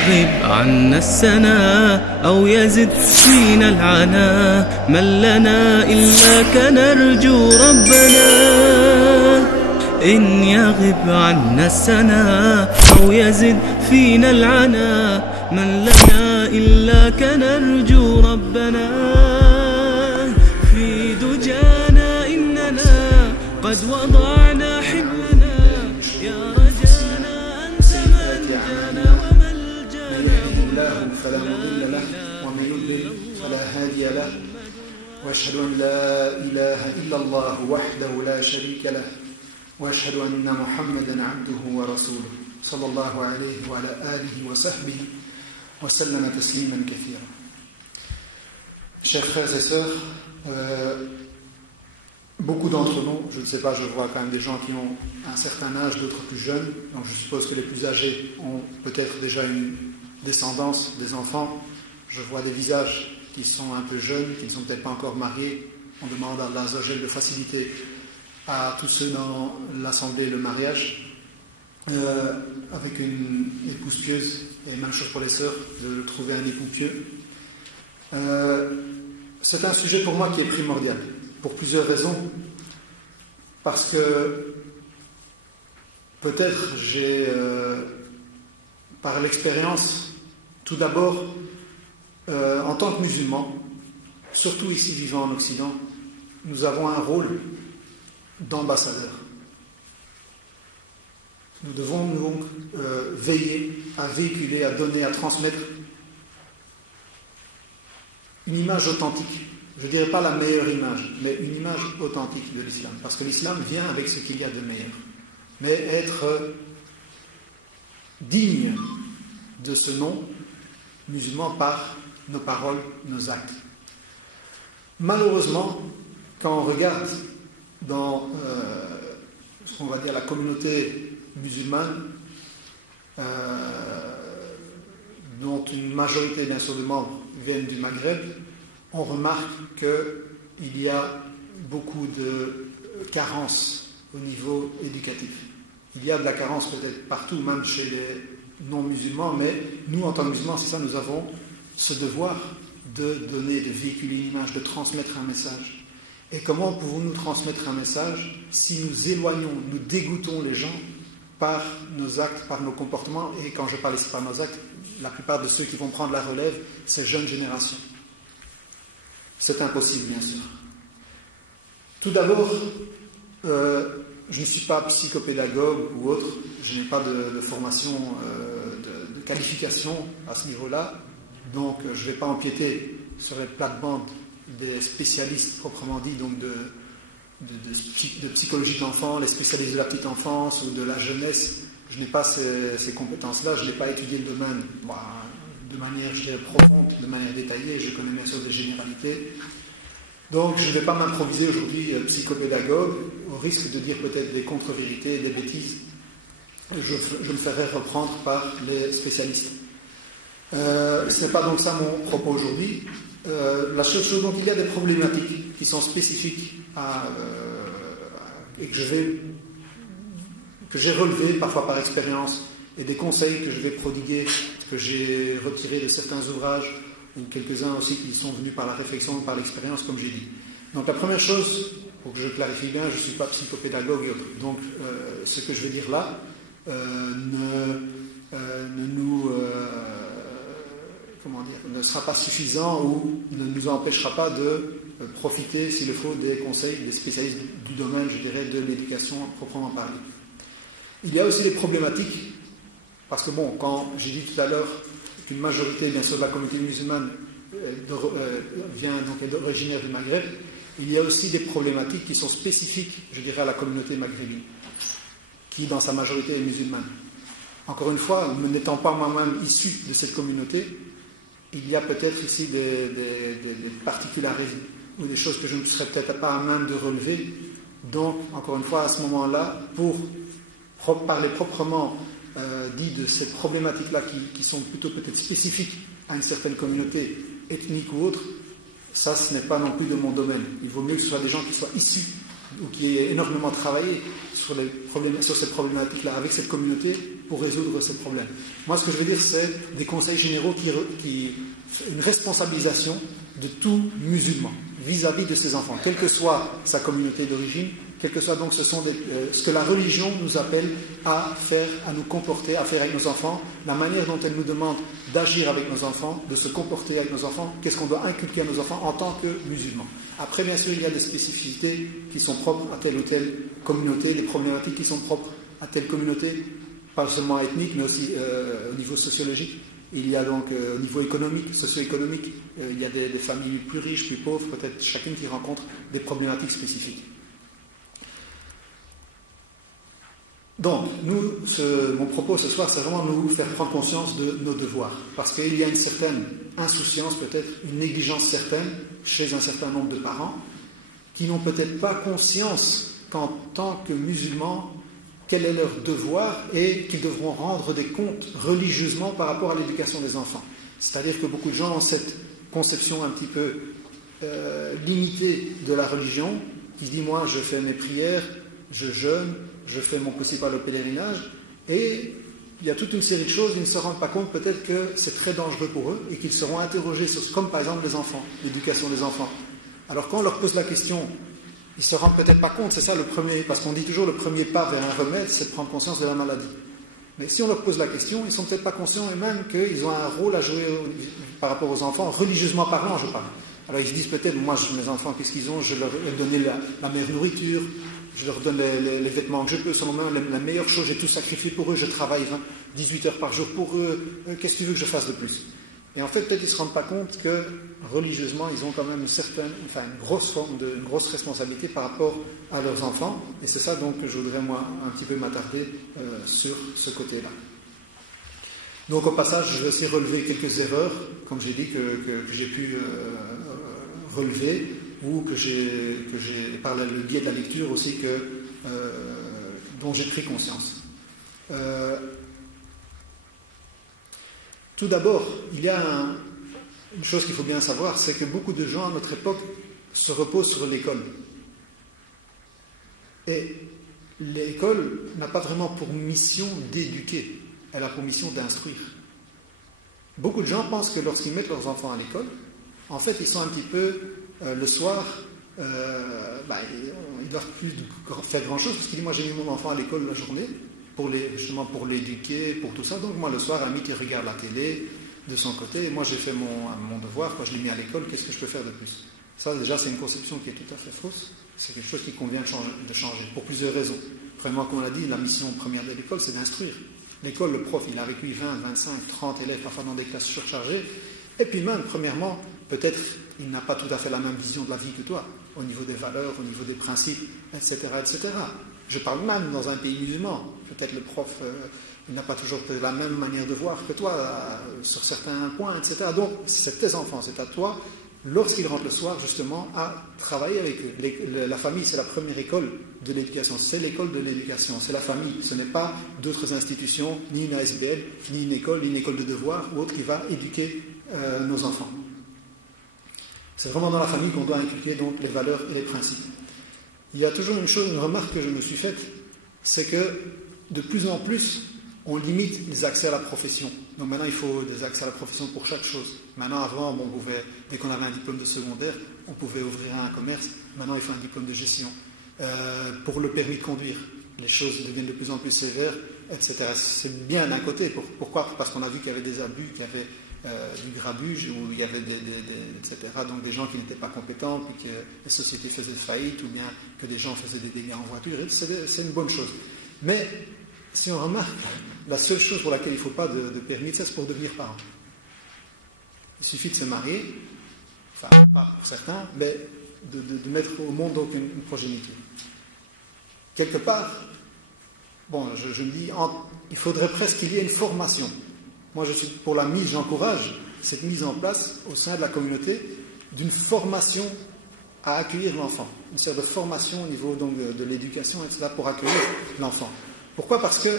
يغب عنا السنا أو يزد فينا العنا، من لنا إلا كنرجو ربنا. إن يغب عنا السنا أو يزد فينا العنا، من لنا إلا كنرجو ربنا. في دجانا إننا قد وضعنا حملنا، يا رجانا أنت منجانا وملجانا. الله فلا مضل له ومن يضلل فلا هادي له، واشهد ان لا اله الا الله وحده لا شريك له، واشهد ان محمدا عبده ورسوله صلى الله عليه وعلى اله وصحبه وسلم تسليما كثيرا. Chers frères et sœurs, beaucoup d'entre nous, je ne sais pas, je vois quand même des gens qui ont un certain âge, d'autres plus jeunes, donc je suppose que les plus âgés ont peut-être déjà une descendance, des enfants. Je vois des visages qui sont un peu jeunes, qui ne sont peut-être pas encore mariés. On demande à Allah Azza wa Jal de faciliter à tous ceux dans l'assemblée le mariage, avec une épouse pieuse, et même chose pour les sœurs, de trouver un époux pieux. C'est un sujet pour moi qui est primordial, pour plusieurs raisons. Parce que peut-être j'ai, par l'expérience, tout d'abord, en tant que musulmans, surtout ici vivant en Occident, nous avons un rôle d'ambassadeur. Nous devons donc veiller à véhiculer, à donner, à transmettre une image authentique. Je ne dirais pas la meilleure image, mais une image authentique de l'islam. Parce que l'islam vient avec ce qu'il y a de meilleur. Mais être digne de ce nom musulman par nos paroles, nos actes. Malheureusement, quand on regarde dans ce qu'on va dire la communauté musulmane, dont une majorité bien sûr de membres viennent du Maghreb, on remarque qu'il y a beaucoup de carences au niveau éducatif. Il y a de la carence peut-être partout, même chez les non-musulmans, mais nous, en tant que musulmans, c'est ça, nous avons ce devoir de donner, de véhiculer une image, de transmettre un message. Et comment pouvons-nous transmettre un message si nous éloignons, nous dégoûtons les gens par nos actes, par nos comportements? Et quand je parle ici par nos actes, la plupart de ceux qui vont prendre la relève, c'est jeunes générations. C'est impossible, bien sûr. Tout d'abord, je ne suis pas psychopédagogue ou autre, je n'ai pas de formation, de qualification à ce niveau-là, donc je ne vais pas empiéter sur les plates-bandes des spécialistes proprement dit, donc de psychologie de l'enfant, les spécialistes de la petite enfance ou de la jeunesse. Je n'ai pas ces compétences-là, je n'ai pas étudié le domaine de manière, je dirais, profonde, de manière détaillée, je connais bien sûr des généralités. Donc je ne vais pas m'improviser aujourd'hui psychopédagogue, au risque de dire peut-être des contre-vérités, des bêtises. Je me ferai reprendre par les spécialistes. Ce n'est pas donc ça mon propos aujourd'hui. La seule chose, donc il y a des problématiques qui sont spécifiques et que j'ai relevées parfois par expérience, et des conseils que je vais prodiguer, que j'ai retirés de certains ouvrages, ou quelques-uns aussi qui sont venus par la réflexion ou par l'expérience, comme j'ai dit. Donc la première chose, pour que je clarifie bien, je ne suis pas psychopédagogue et autres. Donc ce que je vais dire là ne sera pas suffisant ou ne nous empêchera pas de profiter, s'il le faut, des conseils des spécialistes du domaine, je dirais, de l'éducation proprement parlée. Il y a aussi des problématiques, parce que bon, quand j'ai dit tout à l'heure qu'une majorité, bien sûr, de la communauté musulmane vient donc est originaire du Maghreb, il y a aussi des problématiques qui sont spécifiques, je dirais, à la communauté maghrébine, qui dans sa majorité est musulmane. Encore une fois, n'étant pas moi-même issu de cette communauté, il y a peut-être ici des particularismes ou des choses que je ne serais peut-être pas à même de relever. Donc, encore une fois, à ce moment-là, pour parler proprement dit de ces problématiques-là qui sont plutôt peut-être spécifiques à une certaine communauté ethnique ou autre, ça, ce n'est pas non plus de mon domaine. Il vaut mieux que ce soit des gens qui soient issus ou qui ait énormément travaillé sur cette problématique-là, avec cette communauté, pour résoudre ces problèmes. Moi, ce que je veux dire, c'est des conseils généraux une responsabilisation de tout musulman vis-à-vis de ses enfants, quelle que soit sa communauté d'origine, quel que soit donc ce que la religion nous appelle à faire, à nous comporter, à faire avec nos enfants, la manière dont elle nous demande d'agir avec nos enfants, de se comporter avec nos enfants, qu'est-ce qu'on doit inculquer à nos enfants en tant que musulmans. Après, bien sûr, il y a des spécificités qui sont propres à telle ou telle communauté, des problématiques qui sont propres à telle communauté, pas seulement ethnique, mais aussi au niveau sociologique. Il y a donc au niveau économique, socio-économique, il y a des familles plus riches, plus pauvres, peut-être chacune qui rencontre des problématiques spécifiques. Donc, mon propos ce soir, c'est vraiment nous faire prendre conscience de nos devoirs. Parce qu'il y a une certaine insouciance, peut-être une négligence certaine, chez un certain nombre de parents, qui n'ont peut-être pas conscience qu'en tant que musulmans, quel est leur devoir et qu'ils devront rendre des comptes religieusement par rapport à l'éducation des enfants. C'est-à-dire que beaucoup de gens ont cette conception un petit peu limitée de la religion, qui dit, moi, je fais mes prières, je jeûne, je fais mon possible au pèlerinage, et il y a toute une série de choses, ils ne se rendent pas compte peut-être que c'est très dangereux pour eux, et qu'ils seront interrogés sur, comme par exemple les enfants, l'éducation des enfants. Alors quand on leur pose la question, ils ne se rendent peut-être pas compte, c'est ça le premier, parce qu'on dit toujours le premier pas vers un remède, c'est de prendre conscience de la maladie. Mais si on leur pose la question, ils ne sont peut-être pas conscients eux-mêmes qu'ils ont un rôle à jouer par rapport aux enfants, religieusement parlant, je parle. Alors ils se disent peut-être, moi mes enfants, qu'est-ce qu'ils ont? Je leur ai donné la meilleure nourriture, je leur donne les vêtements que je peux, selon moi, la meilleure chose, j'ai tout sacrifié pour eux, je travaille 18 heures par jour pour eux, qu'est-ce que tu veux que je fasse de plus? Et en fait, peut-être ils ne se rendent pas compte que religieusement, ils ont quand même une grosse responsabilité par rapport à leurs enfants. Et c'est ça donc que je voudrais moi un petit peu m'attarder sur ce côté-là. Donc au passage, je vais aussi relever quelques erreurs, comme j'ai dit, que j'ai pu relever, ou que j'ai par le biais de la lecture aussi, dont j'ai pris conscience. Tout d'abord, il y a une chose qu'il faut bien savoir, c'est que beaucoup de gens à notre époque se reposent sur l'école. Et l'école n'a pas vraiment pour mission d'éduquer, elle a pour mission d'instruire. Beaucoup de gens pensent que lorsqu'ils mettent leurs enfants à l'école, en fait, ils sont un petit peu, le soir, ils ne doivent plus faire grand-chose, parce qu'ils disent, moi j'ai mis mon enfant à l'école la journée, justement pour l'éduquer, pour tout ça. Donc moi le soir, un ami qui regarde la télé de son côté, et moi j'ai fait mon devoir, quand je l'ai mis à l'école, qu'est-ce que je peux faire de plus? Ça déjà c'est une conception qui est tout à fait fausse, c'est quelque chose qui convient de changer, pour plusieurs raisons. Premièrement, comme on l'a dit, la mission première de l'école c'est d'instruire. L'école, le prof, il a avec lui 20, 25, 30 élèves, parfois dans des classes surchargées, et puis même, premièrement, peut-être il n'a pas tout à fait la même vision de la vie que toi, au niveau des valeurs, au niveau des principes, etc., etc. Je parle même dans un pays musulman. Peut-être le prof, il n'a pas toujours la même manière de voir que toi sur certains points, etc. Donc, c'est tes enfants, c'est à toi, lorsqu'ils rentrent le soir, justement, à travailler avec eux. La famille, c'est la première école de l'éducation. C'est l'école de l'éducation, c'est la famille. Ce n'est pas d'autres institutions, ni une ASBL, ni une école de devoir ou autre qui va éduquer nos enfants. C'est vraiment dans la famille qu'on doit inculquer donc les valeurs et les principes. Il y a toujours une remarque que je me suis faite, c'est que de plus en plus, on limite les accès à la profession. Donc maintenant, il faut des accès à la profession pour chaque chose. Maintenant, avant, dès qu'on avait un diplôme de secondaire, on pouvait ouvrir un commerce. Maintenant, il faut un diplôme de gestion. Pour le permis de conduire, les choses deviennent de plus en plus sévères, etc. C'est bien d'un côté. Pourquoi? Parce qu'on a vu qu'il y avait des abus, qu'il y avait du grabuge, où il y avait etc. Donc des gens qui n'étaient pas compétents, puis que les sociétés faisaient faillite, ou bien que des gens faisaient des dégâts en voiture. C'est une bonne chose. Mais si on remarque, la seule chose pour laquelle il ne faut pas de permis, c'est pour devenir parent. Il suffit de se marier, enfin pas pour certains, mais de mettre au monde donc une progéniture. Quelque part, je me dis, il faudrait presque qu'il y ait une formation. Moi, je suis pour j'encourage cette mise en place au sein de la communauté d'une formation à accueillir l'enfant. Une sorte de formation au niveau donc, de l'éducation, etc., pour accueillir l'enfant. Pourquoi? Parce que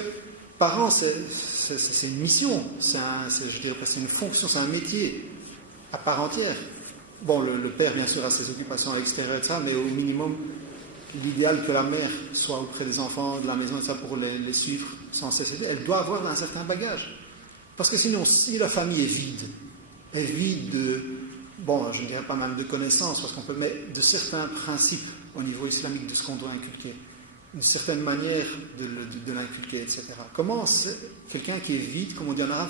parents, c'est une mission, je dirais pas, c'est une fonction, c'est un métier à part entière. Bon, le père, bien sûr, a ses occupations à l'extérieur, etc., mais au minimum, l'idéal que la mère soit auprès des enfants de la maison, et ça pour les suivre sans cesse. Elle doit avoir un certain bagage. Parce que sinon, si la famille est vide de, bon, je ne dirais pas même de connaissances, parce qu'on peut mettre de certains principes au niveau islamique de ce qu'on doit inculquer, une certaine manière de l'inculquer, etc. Comment quelqu'un qui est vide, comme on dit en arabe,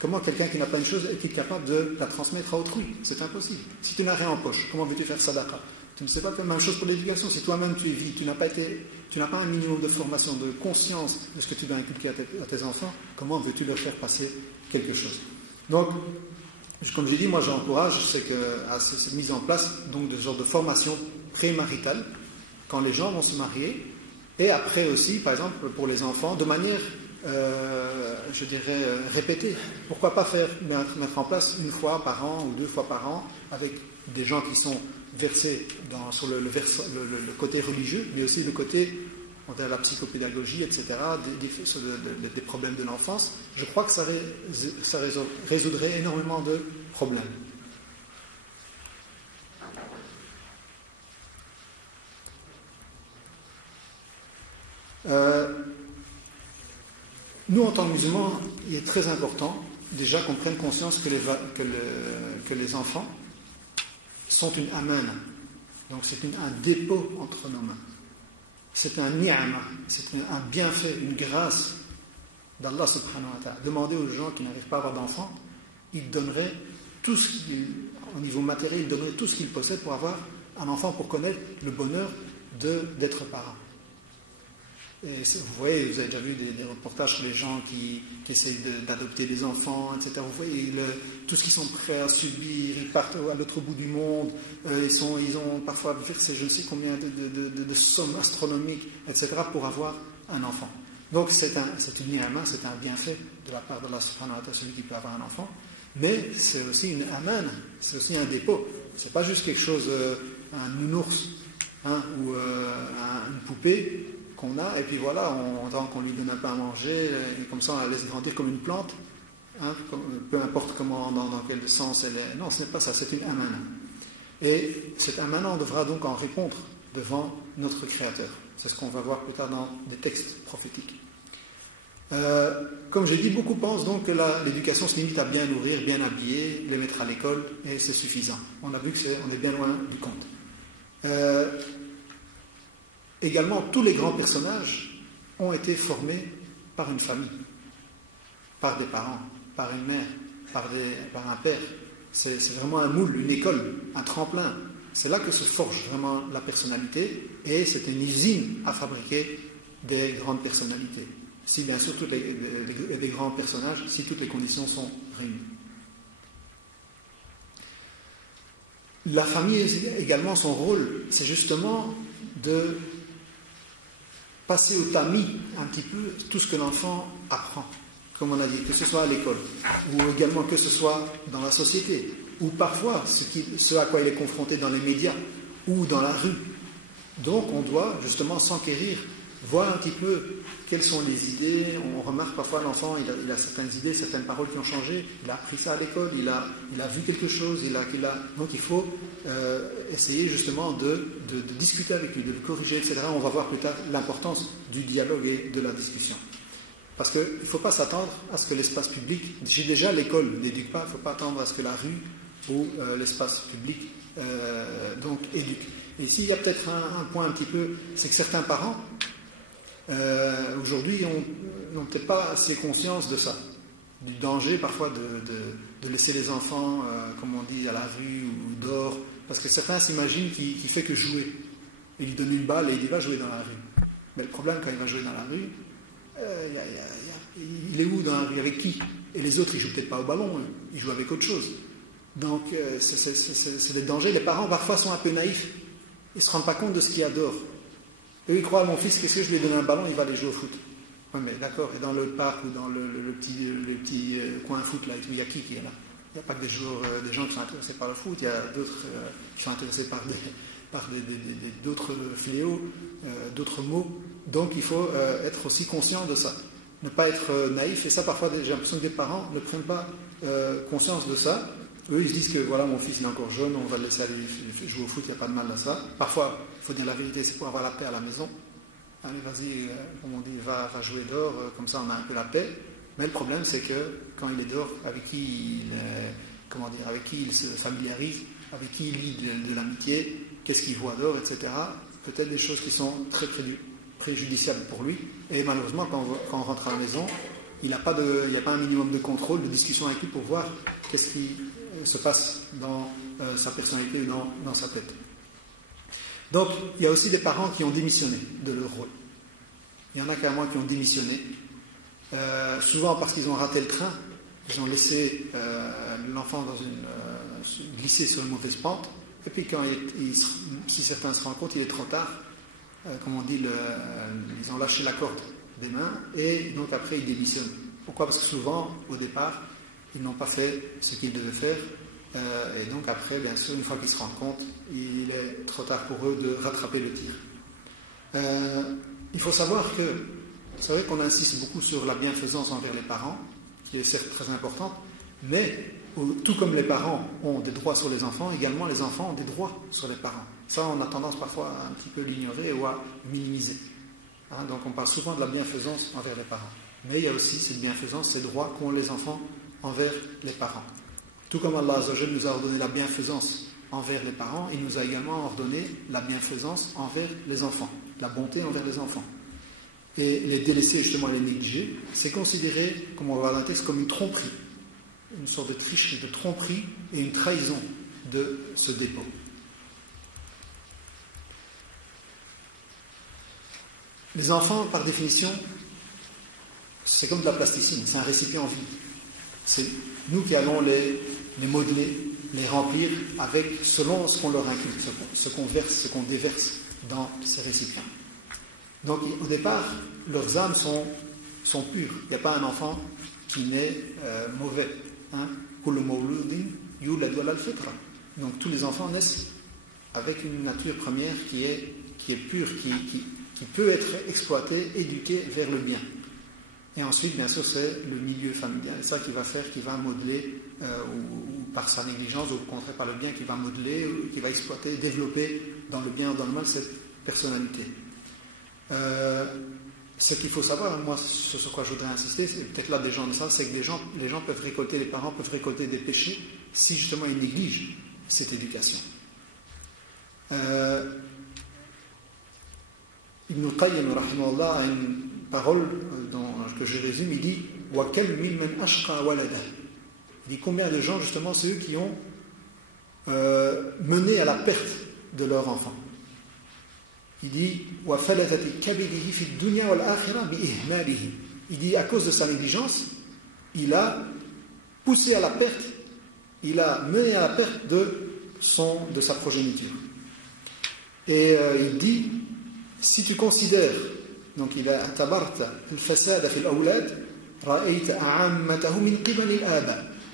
comment quelqu'un qui n'a pas une chose est capable de la transmettre à autrui? C'est impossible. Si tu n'as rien en poche, comment veux-tu faire sadaqa? Tu ne sais pas faire la même chose pour l'éducation. Si toi-même tu es vide, tu n'as pas un minimum de formation, de conscience de ce que tu dois inculquer à tes enfants, comment veux-tu leur faire passer quelque chose? Donc, comme j'ai dit, moi j'encourage à cette mise en place donc, de ce genre de formation prémaritale, quand les gens vont se marier, et après aussi, par exemple, pour les enfants, de manière, je dirais, répétée. Pourquoi pas mettre en place une fois par an ou 2 fois par an, avec des gens qui sont versés sur le côté religieux, mais aussi le côté, on a la psychopédagogie, etc., des problèmes de l'enfance. Je crois que ça résoudrait énormément de problèmes. Nous, en tant que musulmans, il est très important déjà qu'on prenne conscience que les enfants sont une amana. Donc c'est un dépôt entre nos mains. C'est un ni'ama, c'est un bienfait, une grâce d'Allah subhanahu wa ta'ala. Demandez aux gens qui n'arrivent pas à avoir d'enfants, ils donneraient tout ce qu'ils, au niveau matériel, ils donneraient tout ce qu'ils possèdent pour avoir un enfant, pour connaître le bonheur d'être parent. Et vous voyez, vous avez déjà vu des reportages sur les gens qui essayent d'adopter des enfants, etc. Vous voyez tout ce qu'ils sont prêts à subir, ils partent à l'autre bout du monde, ils ont parfois versé je ne sais combien de sommes astronomiques, etc. pour avoir un enfant. Donc c'est une ni'ama, c'est un bienfait de la part d'Allah subhanahu wa ta'ala, celui qui peut avoir un enfant, mais c'est aussi une amana, c'est aussi un dépôt. C'est pas juste quelque chose, un nounours ou une poupée qu'on a, et puis voilà, on lui donne un peu à manger, et comme ça on la laisse grandir comme une plante, peu importe comment, dans quel sens elle est. Non, ce n'est pas ça, c'est une amana. Et cette amana, on devra donc en répondre devant notre Créateur. C'est ce qu'on va voir plus tard dans des textes prophétiques. Comme je dis, beaucoup pensent donc que l'éducation se limite à bien nourrir, bien habiller, les mettre à l'école, et c'est suffisant. On a vu qu'on est bien loin du compte. Également, tous les grands personnages ont été formés par une famille, par des parents, par une mère, par un père. C'est vraiment un moule, une école, un tremplin. C'est là que se forge vraiment la personnalité, et c'est une usine à fabriquer des grandes personnalités. Si bien sûr des grands personnages, si toutes les conditions sont réunies. La famille également, son rôle, c'est justement de passer au tamis un petit peu tout ce que l'enfant apprend, comme on a dit, que ce soit à l'école, ou également que ce soit dans la société, ou parfois ce à quoi il est confronté dans les médias, ou dans la rue. Donc on doit justement s'enquérir, voir un petit peu quelles sont les idées. On remarque parfois l'enfant, il a certaines idées, certaines paroles qui ont changé, il a appris ça à l'école, il a vu quelque chose, donc il faut essayer justement de discuter avec lui, de le corriger, etc. On va voir plus tard l'importance du dialogue et de la discussion. Parce qu'il ne faut pas s'attendre à ce que l'espace public, déjà l'école n'éduque pas, il ne faut pas attendre à ce que la rue ou l'espace public donc éduque. Et ici, il y a peut-être un point un petit peu, c'est que certains parents, aujourd'hui, n'ont peut-être pas assez conscience de ça, du danger parfois de laisser les enfants, comme on dit, à la rue ou dehors, parce que certains s'imaginent qu'il ne fait que jouer. Il lui donne une balle et il dit va jouer dans la rue. Mais le problème, quand il va jouer dans la rue, il est où dans la rue, avec qui? Et les autres, ils ne jouent peut-être pas au ballon, ils jouent avec autre chose. Donc, c'est des dangers. Les parents, parfois, sont un peu naïfs. Ils ne se rendent pas compte de ce qu'il y a dehors. Eux, ils croient, mon fils, qu'est-ce que je lui ai donné un ballon, il va aller jouer au foot. Oui, mais d'accord, et dans le parc ou dans le petit coin foot, là, il y a qui est là? Il n'y a pas que des gens qui sont intéressés par le foot, il y a d'autres qui sont intéressés par d'autres fléaux, d'autres maux. Donc, il faut être aussi conscient de ça. Ne pas être naïf, et ça, parfois, j'ai l'impression que des parents ne prennent pas conscience de ça. eux, ils se disent que voilà, mon fils il est encore jeune, on va le laisser aller jouer au foot, il n'y a pas de mal à ça. Parfois, il faut dire la vérité, c'est pour avoir la paix à la maison. Allez, vas-y, comme on dit, va jouer dehors, comme ça on a un peu la paix. Mais le problème, c'est que quand il est dehors, avec qui il se familiarise, avec qui il lit de l'amitié, qu'est-ce qu'il voit dehors, etc. Peut-être des choses qui sont très préjudiciables pour lui. Et malheureusement, quand on rentre à la maison, il n'y a pas un minimum de contrôle, de discussion avec lui pour voir qu'est-ce qui se passe dans sa personnalité ou dans sa tête. Donc, il y a aussi des parents qui ont démissionné de leur rôle. Il y en a carrément qui ont démissionné, souvent parce qu'ils ont raté le train, ils ont laissé l'enfant glisser sur une mauvaise pente, et puis si certains se rendent compte, il est trop tard, comme on dit, ils ont lâché la corde des mains, et donc après ils démissionnent. Pourquoi? Parce que souvent, au départ, ils n'ont pas fait ce qu'ils devaient faire, et donc après, bien sûr, une fois qu'ils se rendent compte, il est trop tard pour eux de rattraper le tir. Il faut savoir que, c'est vrai qu'on insiste beaucoup sur la bienfaisance envers les parents, qui est certes très importante, mais tout comme les parents ont des droits sur les enfants, également les enfants ont des droits sur les parents. Ça, on a tendance parfois à un petit peu l'ignorer ou à minimiser. Donc on parle souvent de la bienfaisance envers les parents. Mais il y a aussi cette bienfaisance, ces droits qu'ont les enfants envers les parents. Tout comme Allah Azza wa Jalla nous a ordonné la bienfaisance envers les parents, il nous a également ordonné la bienfaisance envers les enfants, la bonté envers les enfants. Et les délaisser, justement, les négliger, c'est considéré, comme on va voir dans le texte, comme une tromperie, une sorte de tricherie, de tromperie et une trahison de ce dépôt. Les enfants, par définition, c'est comme de la plasticine, c'est un récipient vide. C'est nous qui allons les modeler, les remplir selon ce qu'on leur inculque, ce qu'on verse, ce qu'on déverse dans ces récipients. Donc au départ, leurs âmes sont pures. Il n'y a pas un enfant qui naît mauvais. Donc tous les enfants naissent avec une nature première qui est pure, qui peut être exploitée, éduquée vers le bien. Et ensuite, bien sûr, c'est le milieu familial. C'est ça qui va modeler, ou par sa négligence, ou au contraire par le bien, qui va modeler, qui va exploiter, développer dans le bien ou dans le mal cette personnalité. Ce qu'il faut savoir, moi, sur quoi je voudrais insister, c'est peut-être là des gens de ça, c'est que les gens peuvent récolter, les parents peuvent récolter des péchés si justement ils négligent cette éducation. Ibn Qayyim rahimahullah a une parole que je résume, il dit وَكَلْ مِمَّنْ أَشْقَى وَلَدَهُ. Il dit combien de gens, justement, c'est eux qui ont mené à la perte de leur enfant. Il dit il dit à cause de sa négligence, il a poussé à la perte, il a mené à la perte de sa progéniture. Et il dit, si tu considères, donc il a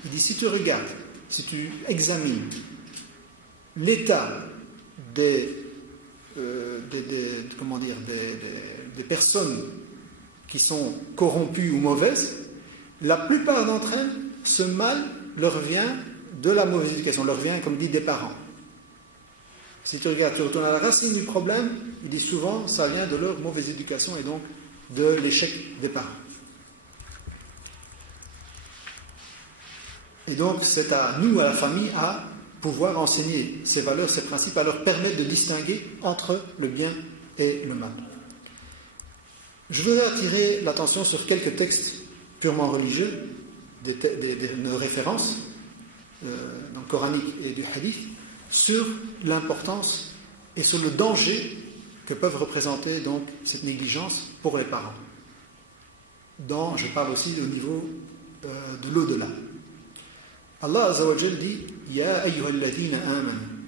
il dit, si tu regardes, si tu examines l'état des personnes qui sont corrompues ou mauvaises, la plupart d'entre elles, ce mal leur vient de la mauvaise éducation, leur vient, comme dit, des parents. Si tu regardes, tu retournes à la racine du problème, il dit souvent, ça vient de leur mauvaise éducation et donc de l'échec des parents. Et donc, c'est à nous, à la famille, à pouvoir enseigner ces valeurs, ces principes, à leur permettre de distinguer entre le bien et le mal. Je voudrais attirer l'attention sur quelques textes purement religieux, des références donc coraniques et du hadith, sur l'importance et sur le danger que peuvent représenter donc cette négligence pour les parents. Je parle aussi au niveau de l'au-delà. Allah Azza wa Jal dit Ya ayyuhalladhina amanu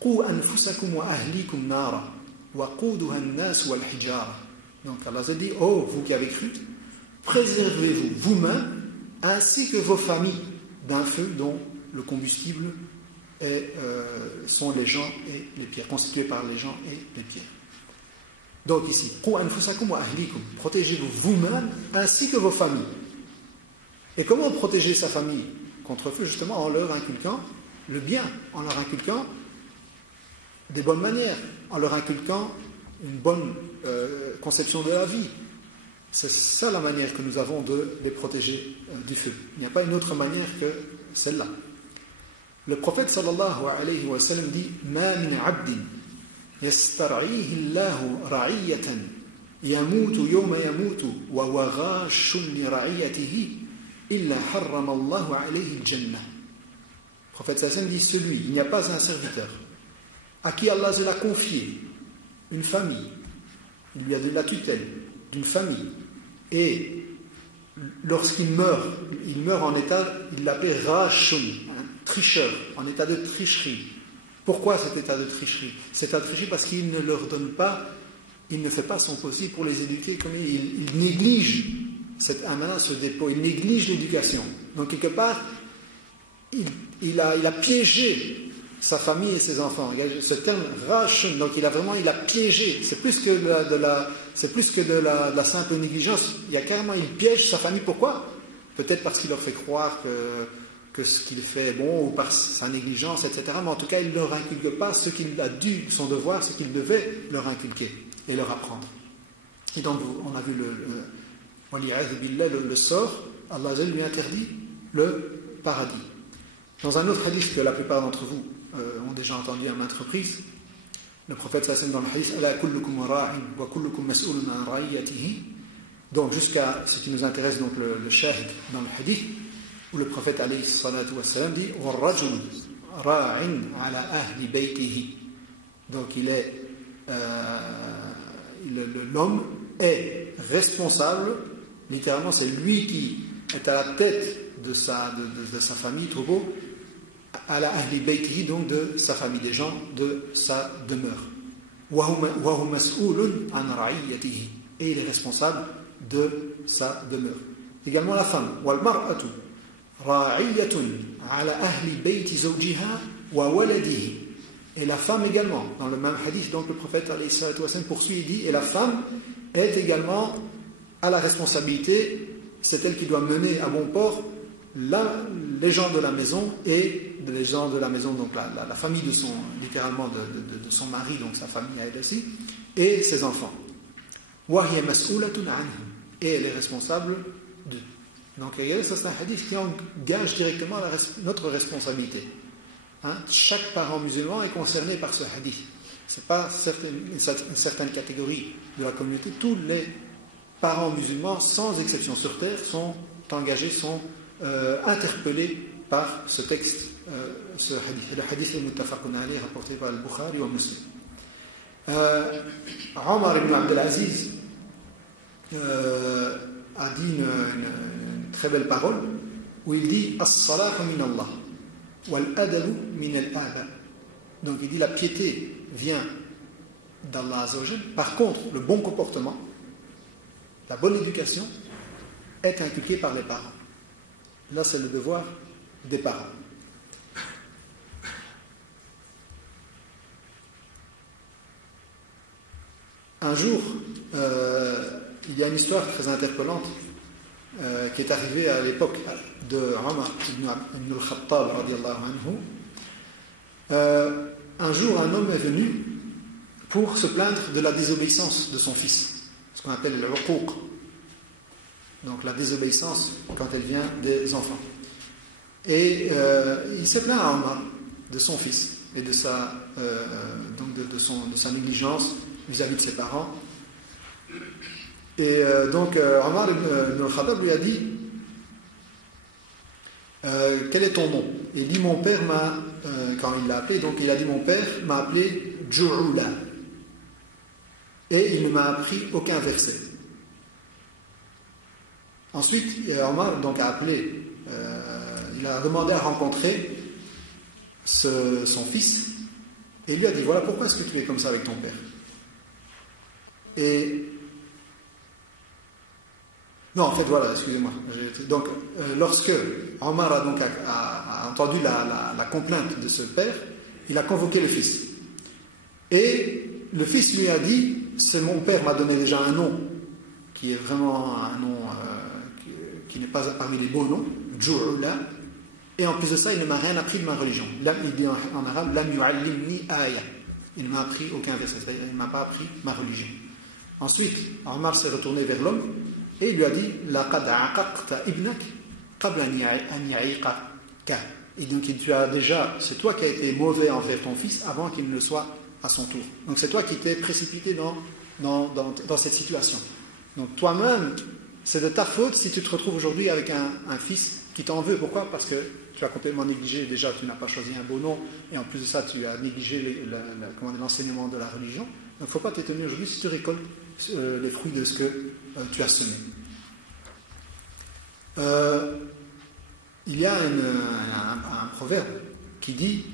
qu anfusakum wa ahlikum nara wa quduha an-nas wal hijara. Donc Allah Azza dit oh vous qui avez cru, préservez-vous vous-même ainsi que vos familles d'un feu dont le combustible sont les gens et les pierres, constitués par les gens et les pierres. Donc ici, qu anfusakum wa ahlikum, protégez-vous vous-même ainsi que vos familles. Et comment protéger sa famille contre eux, justement en leur inculquant le bien, en leur inculquant des bonnes manières, en leur inculquant une bonne conception de la vie. C'est ça la manière que nous avons de les protéger du feu. Il n'y a pas une autre manière que celle-là. Le prophète sallallahu alayhi wa sallam dit Ma min abdin yastar'ihi Allahu ra'iyatan yamutu yawma yamutu wa huwa ghashun li ra'iyatihi illa harrama Allahu alayhi al-jannah. Le prophète sallallahu alayhi wa sallam dit il n'y a pas un serviteur à qui Allah a confié une famille, il lui a donné la tutelle d'une famille, et lorsqu'il meurt, il meurt en état, il l'appelle rachun, un tricheur, en état de tricherie. Pourquoi cet état de tricherie? Cet état de tricherie parce qu'il ne leur donne pas, il ne fait pas son possible pour les éduquer, comme il néglige cette amana, ce dépôt, il néglige l'éducation. Donc quelque part, il a piégé sa famille et ses enfants. Ce terme rachun, donc il a piégé. C'est plus que de la simple négligence. Il y a carrément, il piège sa famille. Pourquoi? Peut-être parce qu'il leur fait croire que ce qu'il fait est bon, ou par sa négligence, etc. Mais en tout cas, il ne leur inculque pas ce qu'il a dû, son devoir, ce qu'il devait leur inculquer et leur apprendre. Et donc, on a vu le sort. Allah lui interdit le paradis. Dans un autre hadith que la plupart d'entre vous ont déjà entendu à maintes reprises, le prophète sallallahu alayhi wa sallam dans le hadith Ala kullukum ra'in wa kullukum mas'ulun an ra'iyatihi, donc jusqu'à ce qui nous intéresse, donc le shahid dans le hadith, où le prophète alayhi salatu wa sallam dit wa rajul ra'in ala ahli baytihi, donc l'homme est responsable, littéralement c'est lui qui est à la tête de sa famille, troupeau, à la ahli baytihi, donc de sa famille, des gens de sa demeure. Et il est responsable de sa demeure. Également la femme. Et la femme également, dans le même hadith, donc le prophète poursuit et dit, et la femme est également à la responsabilité, c'est elle qui doit mener à bon port les gens de la maison, et les gens de la maison, donc la famille de littéralement de son mari, donc sa famille à elle aussi, et ses enfants. Et elle est responsable d'eux. Donc ça c'est un hadith qui engage directement notre responsabilité. Chaque parent musulman est concerné par ce hadith. Ce n'est pas une certaine catégorie de la communauté. Tous les parents musulmans, sans exception sur terre, sont engagés, sont interpellés par ce texte, ce hadith. Le hadith est muttafaqun alayhi, rapporté par al-Bukhari ou Muslim. Omar ibn Abdelaziz a dit une très belle parole où il dit as-salatu min Allah wal-adabu min al-aba. Donc il dit la piété vient d'Allah Azza wa Jal. Par contre, le bon comportement, la bonne éducation est inculquée par les parents. Là, c'est le devoir des parents. Un jour, il y a une histoire très interpellante qui est arrivée à l'époque de Omar ibn al-Khattab radiyallahu anhu. Un jour, un homme est venu pour se plaindre de la désobéissance de son fils, ce qu'on appelle l'uquq. Donc la désobéissance quand elle vient des enfants. Et il s'est plaint à Omar de son fils et de sa négligence vis-à-vis de ses parents. Et donc Omar ibn al-Khattab lui a dit quel est ton nom? Et il dit mon père m'a, quand il l'a appelé, donc il a dit mon père m'a appelé Ju'ula. Et il ne m'a appris aucun verset. Ensuite, Omar donc a appelé, il a demandé à rencontrer son fils et il lui a dit voilà pourquoi est-ce que tu es comme ça avec ton père. Et non, en fait voilà, excusez-moi. Donc lorsque Omar a entendu la complainte de ce père, il a convoqué le fils et le fils lui a dit c'est mon père m'a donné déjà un nom qui est vraiment un nom qui n'est pas parmi les beaux noms, Ju'ula, et en plus de ça, il ne m'a rien appris de ma religion. Il dit en arabe, lam yu'allimni aya. Il ne m'a appris aucun verset, c'est-à-dire il ne m'a pas appris ma religion. Ensuite, Omar s'est retourné vers l'homme et il lui a dit, laqad aqaqta ibnak qabla an ya'iqaka. Et donc c'est toi qui as été mauvais envers ton fils avant qu'il ne le soit à son tour. Donc c'est toi qui t'es précipité dans cette situation. Donc toi-même, c'est de ta faute si tu te retrouves aujourd'hui avec un fils qui t'en veut. Pourquoi? Parce que tu as complètement négligé, déjà tu n'as pas choisi un beau nom, et en plus de ça tu as négligé l'enseignement de la religion. Donc il ne faut pas t'étonner aujourd'hui si tu récoltes les fruits de ce que tu as semé. Il y a un proverbe qui dit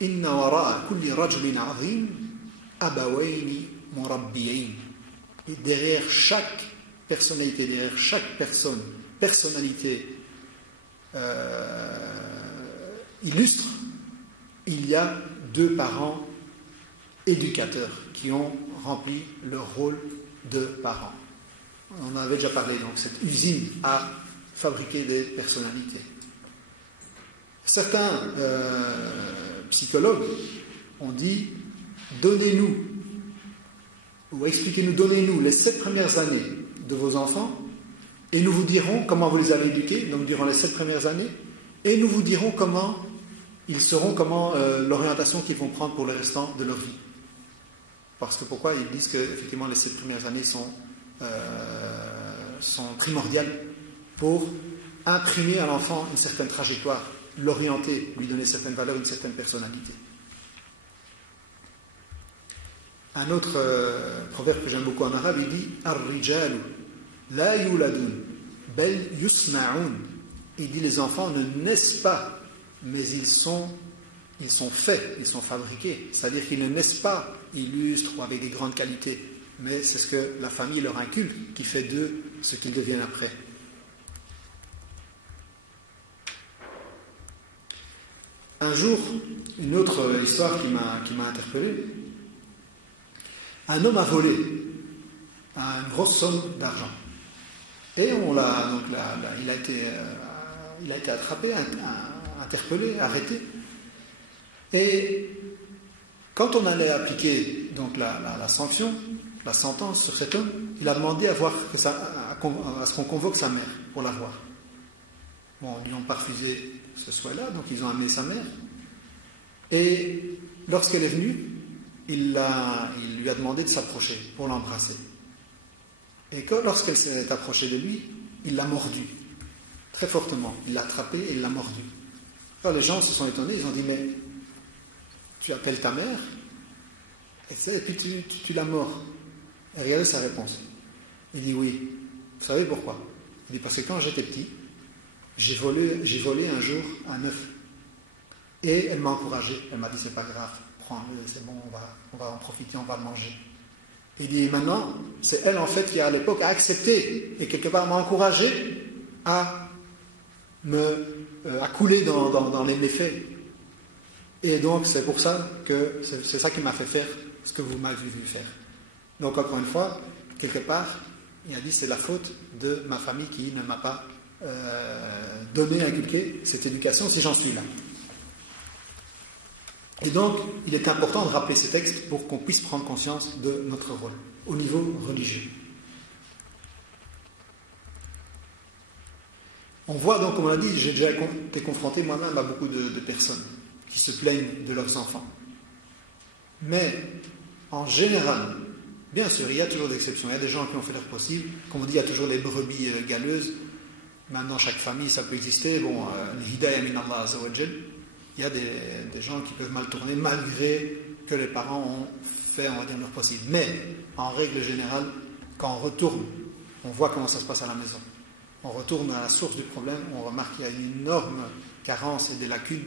Inna wara'a kulli rajulin 'azim abawayni murabbiyin. Et derrière chaque personnalité, derrière chaque personnalité illustre, il y a deux parents éducateurs qui ont rempli leur rôle de parents. On en avait déjà parlé, donc cette usine à fabriquer des personnalités. Certains psychologues ont dit donnez-nous les 7 premières années de vos enfants et nous vous dirons comment vous les avez éduqués, donc durant les 7 premières années, et nous vous dirons comment ils seront, l'orientation qu'ils vont prendre pour le restant de leur vie. Parce que pourquoi? Ils disent que effectivement les 7 premières années sont primordiales pour imprimer à l'enfant une certaine trajectoire, l'orienter, lui donner certaines valeurs, une certaine personnalité. Un autre proverbe que j'aime beaucoup en arabe, il dit Ar-rijalu la yuladun bel yusma'un. Il dit les enfants ne naissent pas, mais ils sont faits, ils sont fabriqués. C'est-à-dire qu'ils ne naissent pas illustres ou avec des grandes qualités, mais c'est ce que la famille leur inculque qui fait d'eux ce qu'ils deviennent après. Un jour, une autre histoire qui m'a interpellé. Un homme a volé une grosse somme d'argent. Et il a été attrapé, interpellé, arrêté. Et quand on allait appliquer donc la sanction, la sentence sur cet homme, il a demandé à ce qu'on convoque sa mère pour la voir. Bon, ils n'ont pas refusé ce souhait-là, donc ils ont amené sa mère. Et lorsqu'elle est venue, il lui a demandé de s'approcher pour l'embrasser. Et lorsqu'elle s'est approchée de lui, il l'a mordu, très fortement. Il l'a attrapé et il l'a mordu. Alors les gens se sont étonnés, ils ont dit, mais tu appelles ta mère et puis tu la mords. Et regardez sa réponse. Il dit oui. Vous savez pourquoi? Il dit parce que quand j'étais petit, j'ai volé un jour un œuf. Et elle m'a encouragé. Elle m'a dit c'est pas grave, prends-le, c'est bon, on va en profiter, on va le manger. Il dit maintenant, c'est elle en fait qui à l'époque a accepté et quelque part m'a encouragé à couler dans les méfaits. Et donc c'est pour ça que c'est ça qui m'a fait faire ce que vous m'avez vu faire. Donc encore une fois, quelque part, il a dit c'est la faute de ma famille qui ne m'a pas donné, inculqué cette éducation si j'en suis là. Et donc, il est important de rappeler ces textes pour qu'on puisse prendre conscience de notre rôle au niveau religieux. On voit donc, comme on l'a dit, j'ai déjà été confronté moi-même à beaucoup de personnes qui se plaignent de leurs enfants. Mais, en général, bien sûr, il y a toujours des exceptions. Il y a des gens qui ont fait leur possible. Comme on dit, il y a toujours les brebis galeuses. Même dans chaque famille, ça peut exister. Bon, l'hidayah min Allah azza wa jal. Il y a des gens qui peuvent mal tourner malgré que les parents ont fait, on va dire, leur possible. Mais, en règle générale, quand on retourne, on voit comment ça se passe à la maison. On retourne à la source du problème, on remarque qu'il y a une énorme carence et des lacunes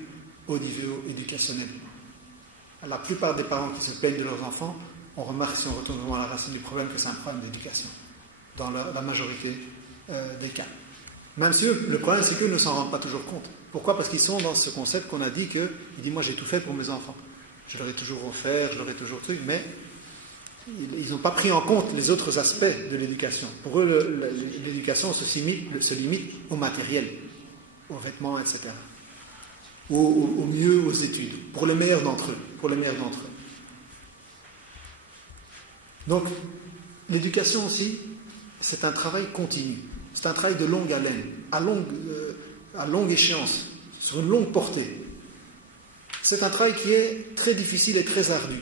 au niveau éducationnel. La plupart des parents qui se plaignent de leurs enfants, on remarque, si on retourne vraiment à la racine du problème, que c'est un problème d'éducation, dans la majorité des cas. Même si le problème, c'est qu'eux ne s'en rendent pas toujours compte. Pourquoi? Parce qu'ils sont dans ce concept qu'on a dit que, il dit, moi j'ai tout fait pour mes enfants. Je leur ai toujours offert, je leur ai toujours truc, mais ils n'ont pas pris en compte les autres aspects de l'éducation. Pour eux, l'éducation se limite au matériel. aux vêtements, etc. Au mieux aux études, pour les meilleurs d'entre eux. Donc, l'éducation aussi, c'est un travail continu. C'est un travail de longue haleine, à longue échéance, sur une longue portée. C'est un travail qui est très difficile et très ardu.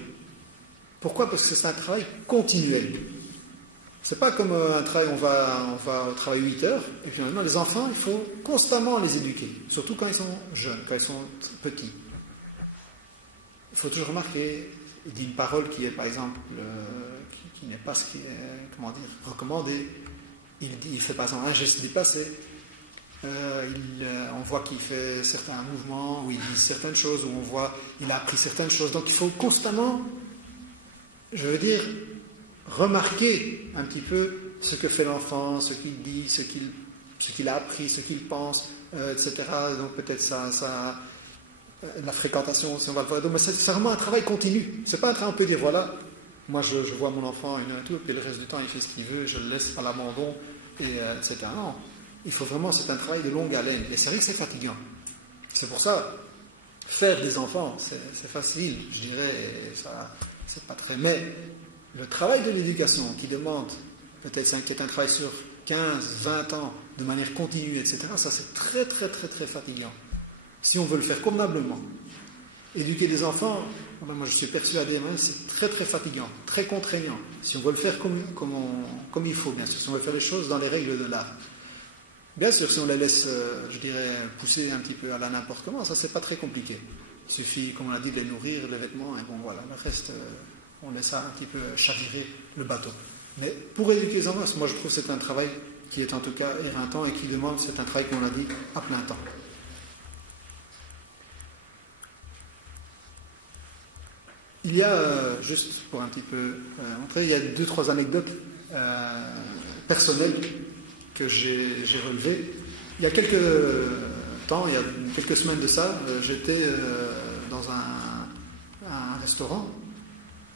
Pourquoi ? Parce que c'est un travail continuel. C'est pas comme un travail, on va travailler 8 heures, et puis maintenant les enfants, il faut constamment les éduquer, surtout quand ils sont jeunes, quand ils sont petits. Il faut toujours remarquer, il dit une parole qui est par exemple, qui n'est pas ce qui est, recommandé. Il fait par exemple un geste déplacé, on voit qu'il fait certains mouvements, ou il dit certaines choses, ou on voit il a appris certaines choses. Donc il faut constamment, je veux dire, remarquer un petit peu ce que fait l'enfant, ce qu'il dit, ce qu'il a appris, ce qu'il pense, etc. Donc peut-être la fréquentation, si on va le voir. Donc, mais c'est vraiment un travail continu. C'est pas un travail, on peut dire, voilà, moi je vois mon enfant une heure et tout, puis le reste du temps il fait ce qu'il veut, je le laisse à l'abandon, etc. Non, il faut vraiment, c'est un travail de longue haleine. Et c'est vrai que c'est fatigant. C'est pour ça, faire des enfants, c'est facile, je dirais, ça, c'est pas très... Mais le travail de l'éducation qui demande, peut-être c'est un travail sur 15, 20 ans, de manière continue, etc., ça c'est très très très très fatigant. Si on veut le faire convenablement. Éduquer des enfants, moi je suis persuadé, c'est très très fatigant, très contraignant. Si on veut le faire comme il faut, bien sûr, si on veut faire les choses dans les règles de l'art. Bien sûr, si on les laisse, je dirais, pousser un petit peu à la n'importe comment, ça c'est pas très compliqué. Il suffit, comme on a dit, de les nourrir, les vêtements, et bon voilà, le reste... on laisse ça un petit peu chavirer le bateau. Mais pour éduquer les enfants, moi je trouve que c'est un travail qui est en tout cas éreintant et qui demande, c'est un travail qu'on a dit, à plein temps. Il y a, juste pour un petit peu montrer, il y a 2-3 anecdotes personnelles que j'ai relevées. Il y a quelques temps, il y a quelques semaines de ça, j'étais dans un restaurant,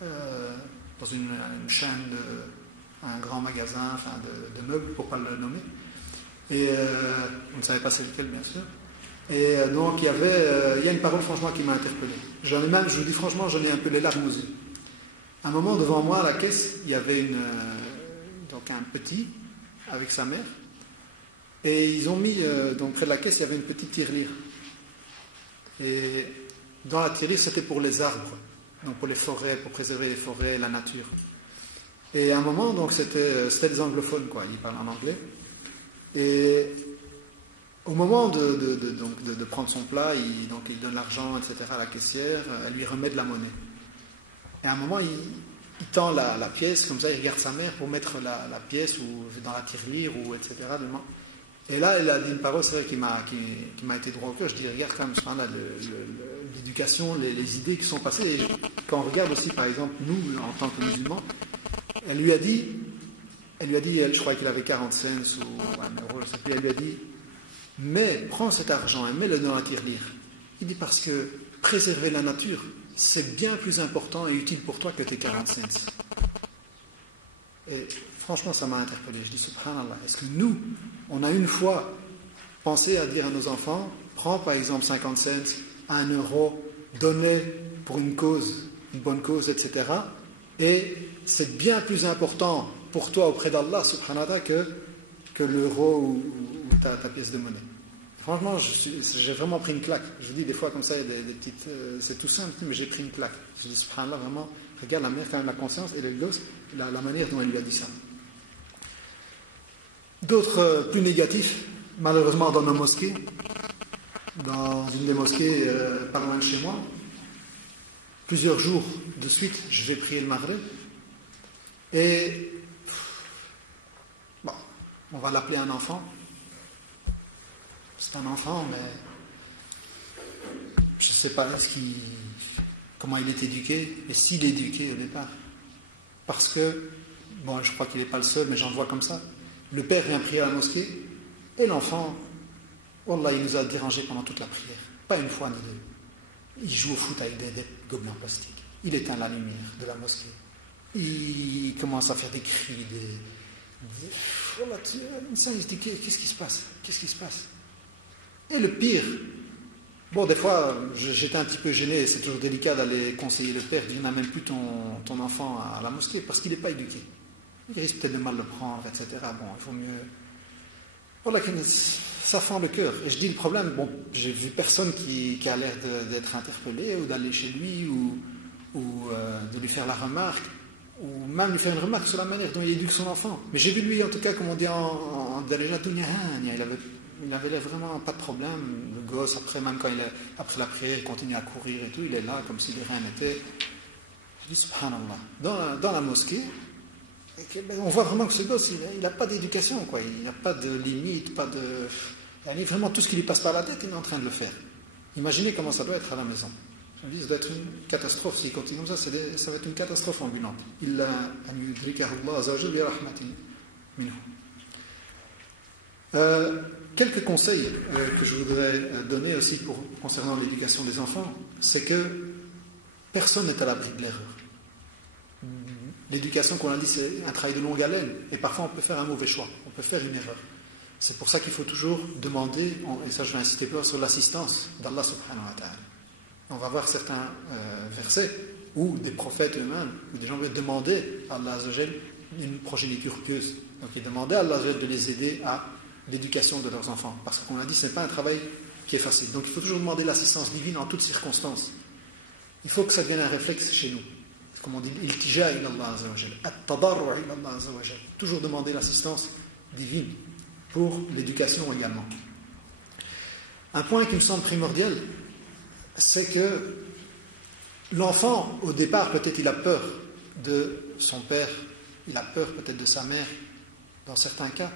dans une chaîne, un grand magasin, enfin de meubles, pour ne pas le nommer. Et on ne savait pas c'est lequel, bien sûr. Et donc il y a une parole franchement qui m'a interpellé. Je vous dis franchement, j'en ai un peu les larmes aux yeux. À un moment, devant moi, à la caisse, il y avait donc un petit avec sa mère. Et ils ont mis, donc près de la caisse, il y avait une petite tirelire. Et dans la tirelire, c'était pour les arbres. Donc pour les forêts, pour préserver les forêts, la nature. Et à un moment, donc c'était des anglophones, quoi. Ils parlent en anglais. Et au moment de prendre son plat, il donne l'argent, etc. à la caissière. Elle lui remet de la monnaie. Et à un moment, il tend la pièce, comme ça, il regarde sa mère pour mettre la pièce ou dans la tirelire, ou etc. Et là, elle a dit une parole, c'est vrai, qui m'a été droit au cœur. Je dis, regarde quand même, l'éducation, les idées qui sont passées. Et quand on regarde aussi, par exemple, nous, en tant que musulmans, elle lui a dit, je crois qu'il avait 40 cents ou 1 euro, elle lui a dit, mais prends cet argent et mets-le dans la tirelire. Il dit, parce que préserver la nature, c'est bien plus important et utile pour toi que tes 40 cents. Et franchement, ça m'a interpellé. Je dis, subhanallah, est-ce que nous, on a une fois pensé à dire à nos enfants, prends par exemple 50 cents, 1 euro, donne-les pour une cause, une bonne cause, etc. Et c'est bien plus important pour toi auprès d'Allah, subhanahu wa ta'ala, que l'euro ou ta pièce de monnaie. Franchement, j'ai vraiment pris une claque. Je dis des fois comme ça, il y a des petites... c'est tout simple, mais j'ai pris une claque. Je dis, subhanallah, vraiment, regarde la mère quand même la conscience et les gosses, la manière dont elle lui a dit ça. D'autres plus négatifs, malheureusement dans nos mosquées, dans une des mosquées pas loin de chez moi, plusieurs jours de suite, je vais prier le Maghreb, et bon, on va l'appeler un enfant. C'est un enfant, mais je ne sais pas comment il est éduqué, et s'il est éduqué au départ. Parce que, bon, je crois qu'il n'est pas le seul, mais j'en vois comme ça. Le père vient prier à la mosquée, et l'enfant, wallah, il nous a dérangé pendant toute la prière. Pas une fois ni deux. Il joue au foot avec des gobelins plastiques. Il éteint la lumière de la mosquée. Il commence à faire des cris, wallah, il se dit, qu'est-ce qui se passe? Qu'est-ce qui se passe? Et le pire, bon, des fois, j'étais un petit peu gêné, c'est toujours délicat d'aller conseiller le père, dire n'amène plus ton enfant à la mosquée, parce qu'il n'est pas éduqué. Il risque peut-être de mal le prendre, etc. Bon, il faut mieux... Voilà, ça fend le cœur. Et je dis le problème, bon, j'ai vu personne qui a l'air d'être interpellé, ou d'aller chez lui, ou de lui faire la remarque, ou même lui faire une remarque sur la manière dont il éduque son enfant. Mais j'ai vu lui, en tout cas, comme on dit en Daléja, il avait l'air vraiment pas de problème. Le gosse, après, même après la prière, il continue à courir et tout, il est là comme si de rien n'était. Je dis, subhanallah, dans la mosquée, on voit vraiment que ce gosse, il n'a pas d'éducation, quoi. Il n'a pas de limite, pas de... Vraiment, tout ce qui lui passe par la tête, il est en train de le faire. Imaginez comment ça doit être à la maison. Je me dis, ça doit être une catastrophe. S'il continue comme ça, ça va être une catastrophe ambulante. Quelques conseils que je voudrais donner aussi concernant l'éducation des enfants, c'est que personne n'est à l'abri de l'erreur. L'éducation, qu'on a dit, c'est un travail de longue haleine, et parfois on peut faire un mauvais choix, on peut faire une erreur. C'est pour ça qu'il faut toujours demander, et ça je vais insister plus sur l'assistance d'Allah subhanahu wa ta'ala. On va voir certains versets où des prophètes eux-mêmes, où des gens veulent demander à Allah une progéniture pieuse. Donc ils demandaient à Allah de les aider à l'éducation de leurs enfants. Parce qu'on a dit, ce n'est pas un travail qui est facile. Donc il faut toujours demander l'assistance divine en toutes circonstances. Il faut que ça devienne un réflexe chez nous. Comme on dit, iltija ila Allah azza wa jal, at-tadarru ila Allah azza wa jal. Toujours demander l'assistance divine pour l'éducation également. Un point qui me semble primordial, c'est que l'enfant, au départ, peut-être il a peur de son père, il a peur peut-être de sa mère, dans certains cas.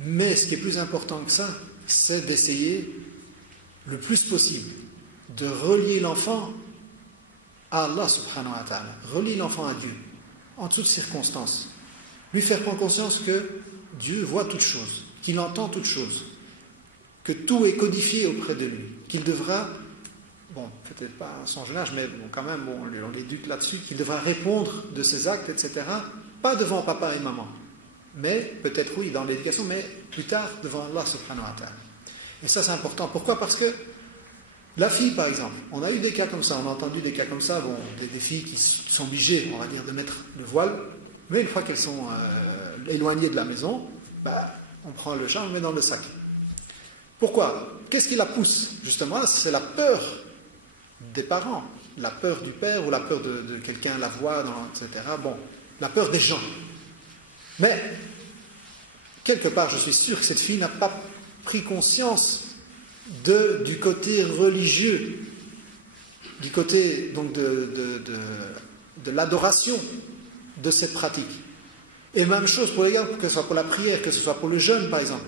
Mais ce qui est plus important que ça, c'est d'essayer le plus possible de relier l'enfant à Allah subhanahu wa ta'ala, relier l'enfant à Dieu, en toutes circonstances. Lui faire prendre conscience que Dieu voit toutes choses, qu'il entend toutes choses, que tout est codifié auprès de lui, qu'il devra, bon, peut-être pas à son jeune âge, mais bon, quand même, bon, on l'éduque là-dessus, qu'il devra répondre de ses actes, etc., pas devant papa et maman, mais peut-être oui, dans l'éducation, mais plus tard devant Allah subhanahu wa ta'ala. Et ça, c'est important. Pourquoi ? Parce que la fille, par exemple, on a eu des cas comme ça, on a entendu des cas comme ça, bon, des filles qui sont obligées, on va dire, de mettre le voile, mais une fois qu'elles sont éloignées de la maison, on prend le chat, on le met dans le sac. Pourquoi ? Qu'est-ce qui la pousse ? Justement, c'est la peur des parents, la peur du père ou la peur de quelqu'un la voit, etc. Bon, la peur des gens. Mais, quelque part, je suis sûr que cette fille n'a pas pris conscience du côté religieux, du côté donc de l'adoration de cette pratique. Et même chose pour les gars, que ce soit pour la prière, que ce soit pour le jeûne par exemple.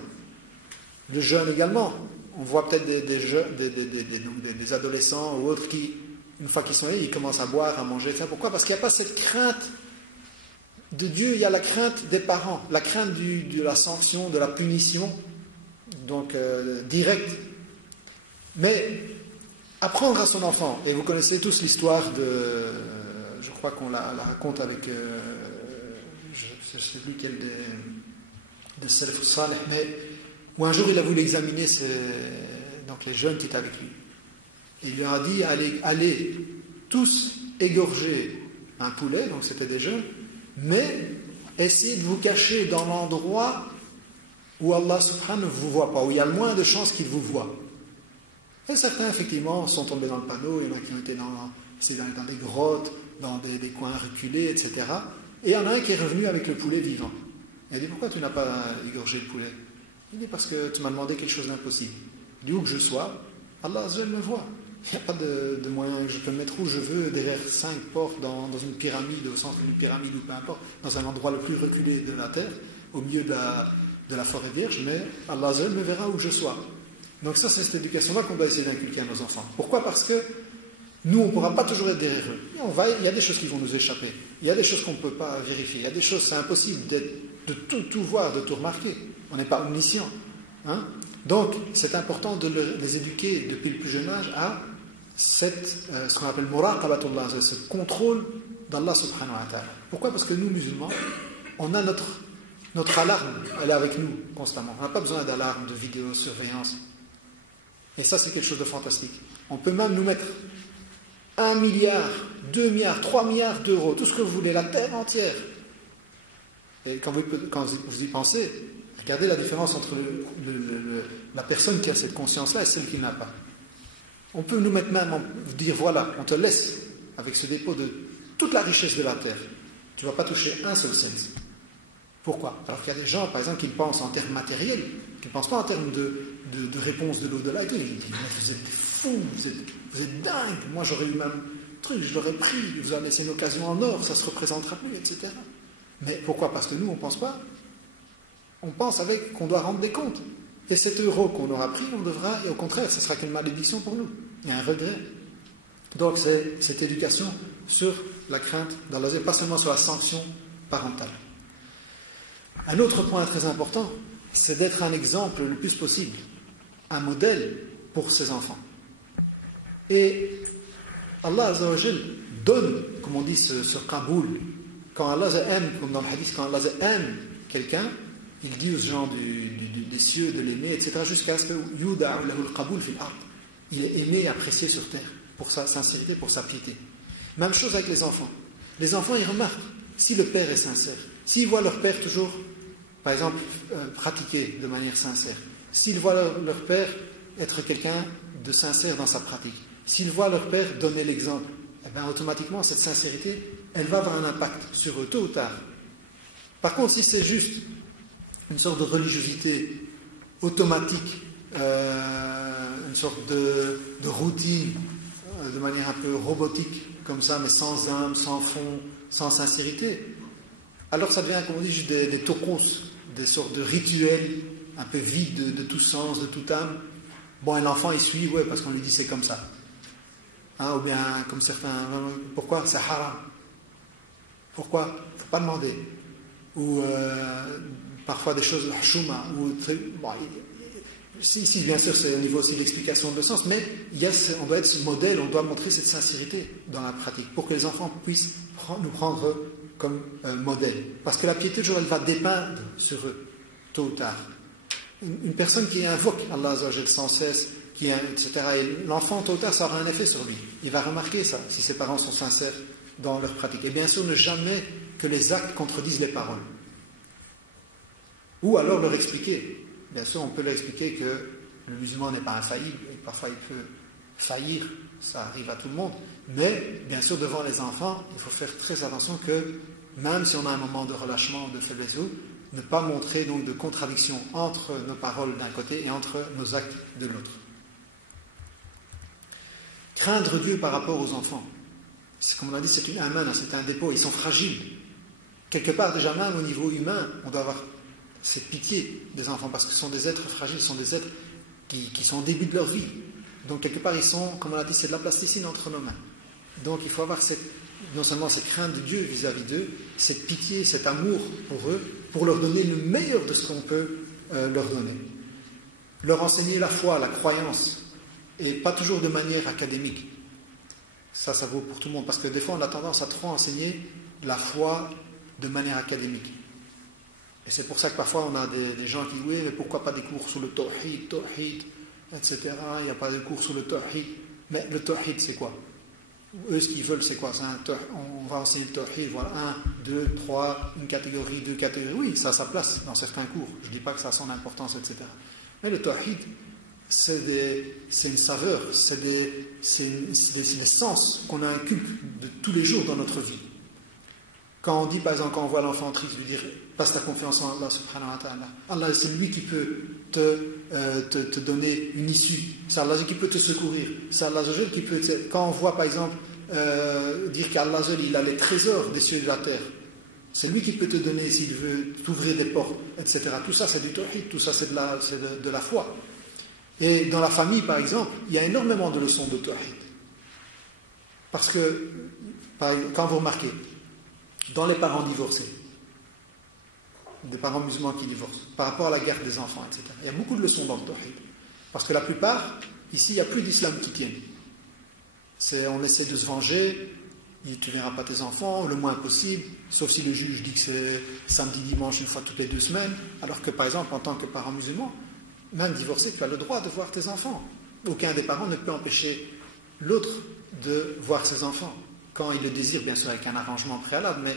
Le jeûne également, on voit peut-être des adolescents ou autres qui, une fois qu'ils sont là, ils commencent à boire, à manger, etc. Pourquoi ? Parce qu'il n'y a pas cette crainte de Dieu, il y a la crainte des parents, la crainte de la sanction, de la punition, donc directe. Mais apprendre à son enfant, et vous connaissez tous l'histoire je crois qu'on la raconte avec, je ne sais plus quel de Salaf Salih, mais où un jour il a voulu examiner donc les jeunes qui étaient avec lui. Et il lui a dit, allez tous égorger un poulet, donc c'était des jeunes, mais essayez de vous cacher dans l'endroit où Allah subhanahu ne vous voit pas, où il y a le moins de chances qu'il vous voie. Et certains, effectivement, sont tombés dans le panneau, il y en a qui ont été dans des grottes, dans des coins reculés, etc. Et il y en a un qui est revenu avec le poulet vivant. Il a dit, pourquoi tu n'as pas égorgé le poulet ? Il dit, parce que tu m'as demandé quelque chose d'impossible. D'où que je sois, Allah Azza me voit. Il n'y a pas de moyen que je peux me mettre où je veux, derrière 5 portes, dans une pyramide, au centre d'une pyramide ou peu importe, dans un endroit le plus reculé de la terre, au milieu de la forêt vierge, mais Allah Azza me verra où je sois. Donc ça, c'est cette éducation-là qu'on doit essayer d'inculquer à nos enfants. Pourquoi ? Parce que nous, on ne pourra pas toujours être derrière eux. Il y a des choses qui vont nous échapper. Il y a des choses qu'on ne peut pas vérifier. Il y a des choses, c'est impossible de tout voir, de tout remarquer. On n'est pas omniscient. Hein ? Donc, c'est important de les éduquer depuis le plus jeune âge à ce qu'on appelle muraqabatullah, ce contrôle d'Allah subhanahu wa ta'ala. Pourquoi ? Parce que nous, musulmans, on a notre alarme, elle est avec nous constamment. On n'a pas besoin d'alarme, de vidéosurveillance. Et ça, c'est quelque chose de fantastique. On peut même nous mettre 1 milliard, 2 milliards, 3 milliards d'euros, tout ce que vous voulez, la terre entière. Et quand vous y pensez, regardez la différence entre la personne qui a cette conscience-là et celle qui n'a pas. On peut nous mettre même, dire voilà, on te laisse avec ce dépôt de toute la richesse de la terre. Tu ne vas pas toucher un seul cent. Pourquoi? Alors qu'il y a des gens, par exemple, qui pensent en termes matériels, qui ne pensent pas en termes de réponse de l'au-delà et tout. Ils disent, mais vous êtes des fous, vous êtes dingues. Moi, j'aurais eu même un truc, je l'aurais pris, il vous a laissé une occasion en or, ça ne se représentera plus, etc. Mais pourquoi? Parce que nous, on ne pense pas. On pense qu'on doit rendre des comptes. Et cet euro qu'on aura pris, on devra, et au contraire, ce sera qu'une malédiction pour nous. Il y a un regret. Donc, c'est cette éducation sur la crainte d'Allah, pas seulement sur la sanction parentale. Un autre point très important, c'est d'être un exemple le plus possible, un modèle pour ses enfants. Et Allah Azza wa Jal donne, comme on dit, ce qaboul. Quand Allah aime, comme dans le hadith, quand Allah aime quelqu'un, il dit aux gens des cieux de l'aimer, etc., jusqu'à ce que il est aimé et apprécié sur terre pour sa sincérité, pour sa piété. Même chose avec les enfants. Les enfants, ils remarquent si le père est sincère, s'ils voient leur père toujours, par exemple, pratiquer de manière sincère, s'ils voient leur père être quelqu'un de sincère dans sa pratique, s'ils voient leur père donner l'exemple, eh bien, automatiquement, cette sincérité, elle va avoir un impact sur eux, tôt ou tard. Par contre, si c'est juste une sorte de religiosité automatique, une sorte de routine, de manière un peu robotique, comme ça, mais sans âme, sans fond, sans sincérité, alors ça devient, comme on dit, juste des tokos, des sortes de rituels un peu vides de tout sens, de toute âme. Bon, un enfant, il suit, ouais, parce qu'on lui dit c'est comme ça. Hein, ou bien, comme certains, pourquoi? C'est haram. Pourquoi? Il ne faut pas demander. Ou parfois des choses, chouma, ou bon, si bien sûr c'est au niveau aussi de l'explication de sens, mais on doit être ce modèle, on doit montrer cette sincérité dans la pratique pour que les enfants puissent nous prendre comme modèle. Parce que la piété, toujours, elle va dépeindre sur eux, tôt ou tard. Une personne qui invoque Allah Azza wa Jal sans cesse, etc., et l'enfant, tôt ou tard, ça aura un effet sur lui. Il va remarquer ça, si ses parents sont sincères dans leur pratique. Et bien sûr, ne jamais que les actes contredisent les paroles. Ou alors leur expliquer. Bien sûr, on peut leur expliquer que le musulman n'est pas infaillible, et parfois il peut faillir, ça arrive à tout le monde, mais bien sûr, devant les enfants, il faut faire très attention que, même si on a un moment de relâchement, de faiblesse, ne pas montrer donc de contradiction entre nos paroles d'un côté et entre nos actes de l'autre. Craindre Dieu par rapport aux enfants. Comme on a dit, c'est une amana, c'est un dépôt, ils sont fragiles. Quelque part, déjà même au niveau humain, on doit avoir cette pitié des enfants, parce que ce sont des êtres fragiles, ce sont des êtres qui sont au début de leur vie. Donc quelque part, ils sont, comme on a dit, c'est de la plasticine entre nos mains. Donc il faut avoir non seulement cette crainte de Dieu vis-à-vis d'eux, cette pitié, cet amour pour eux, pour leur donner le meilleur de ce qu'on peut leur donner. Leur enseigner la foi, la croyance, et pas toujours de manière académique. Ça vaut pour tout le monde, parce que des fois on a tendance à trop enseigner la foi de manière académique. Et c'est pour ça que parfois on a des gens qui disent oui, mais pourquoi pas des cours sur le tawhid, etc. Il n'y a pas de cours sur le tawhid. Mais le tawhid, c'est quoi? Eux, ce qu'ils veulent, c'est quoi? On va enseigner le tawhid, voilà, 1, 2, 3, une catégorie, 2 catégories. Oui, ça a sa place dans certains cours. Je ne dis pas que ça a son importance, etc. Mais le tawhid, c'est une saveur, c'est des sens qu'on inculque de tous les jours dans notre vie. Quand on dit, par exemple, quand on voit l'enfant triste, lui dire passe ta confiance en Allah subhanahu wa ta'ala. Allah, c'est lui qui peut te donner une issue. C'est Allah qui peut te secourir. C'est Allah qui peut. Quand on voit, par exemple, dire qu'Allah il a les trésors des cieux et de la terre, c'est lui qui peut te donner, s'il veut, t'ouvrir des portes, etc. Tout ça, c'est du tawhid, tout ça, c'est de la foi. Et dans la famille, par exemple, il y a énormément de leçons de tawhid. Parce que, quand vous remarquez, dans les parents divorcés, des parents musulmans qui divorcent, par rapport à la garde des enfants, etc., il y a beaucoup de leçons dans le tawhid. Parce que la plupart, ici, il n'y a plus d'islam qui tienne. On essaie de se venger, tu ne verras pas tes enfants, le moins possible, sauf si le juge dit que c'est samedi, dimanche, une fois toutes les 2 semaines, alors que, par exemple, en tant que parent musulman, même divorcé, tu as le droit de voir tes enfants. Aucun des parents ne peut empêcher l'autre de voir ses enfants. Quand il le désire, bien sûr, avec un arrangement préalable, mais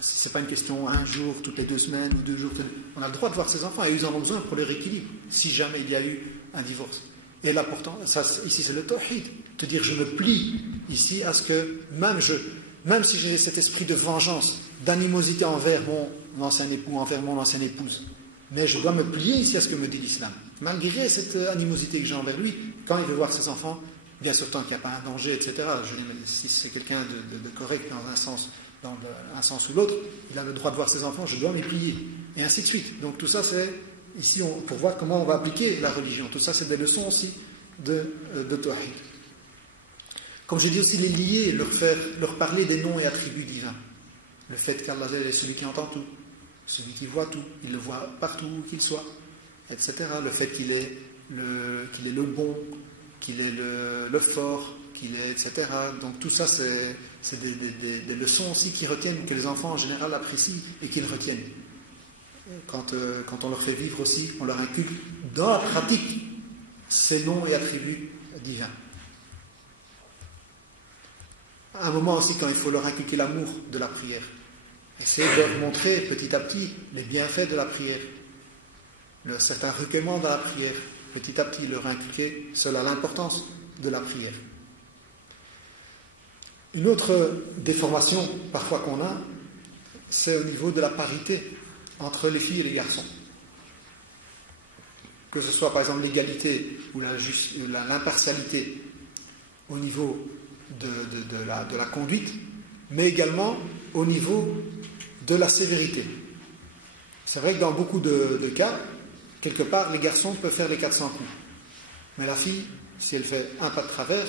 ce n'est pas une question un jour, toutes les 2 semaines ou 2 jours. On a le droit de voir ses enfants et ils en ont besoin pour leur équilibre, si jamais il y a eu un divorce. Et là, pourtant, ça, ici, c'est le tawhid. Te dire, je me plie ici à ce que, même si j'ai cet esprit de vengeance, d'animosité envers mon ancien époux, envers mon ancienne épouse, mais je dois me plier ici à ce que me dit l'islam. Malgré cette animosité que j'ai envers lui, quand il veut voir ses enfants, bien sûr, tant qu'il n'y a pas un danger, etc. Je dis, si c'est quelqu'un de correct dans un sens ou l'autre, il a le droit de voir ses enfants, je dois m'y plier. Et ainsi de suite. Donc tout ça, c'est ici pour voir comment on va appliquer la religion. Tout ça, c'est des leçons aussi de tawhid. Comme je dis aussi, les lier, leur parler des noms et attributs divins. Le fait qu'Allah est celui qui entend tout, celui qui voit tout, il le voit partout où qu'il soit, etc. Le fait qu'il est le bon, qu'il est le fort, qu'il est, etc. Donc tout ça, c'est des leçons aussi qui retiennent, que les enfants en général apprécient et qu'ils retiennent. Quand on leur fait vivre aussi, on leur inculque dans la pratique ces noms et attributs divins. À un moment aussi, quand il faut leur inculquer l'amour de la prière, essayer de leur montrer petit à petit les bienfaits de la prière, certains recueillements dans la prière, petit à petit leur inculquer cela, l'importance de la prière. Une autre déformation parfois qu'on a, c'est au niveau de la parité entre les filles et les garçons. Que ce soit par exemple l'égalité ou l'impartialité au niveau de la conduite, mais également au niveau de la sévérité. C'est vrai que dans beaucoup de cas, quelque part, les garçons peuvent faire les 400 coups. Mais la fille, si elle fait un pas de travers,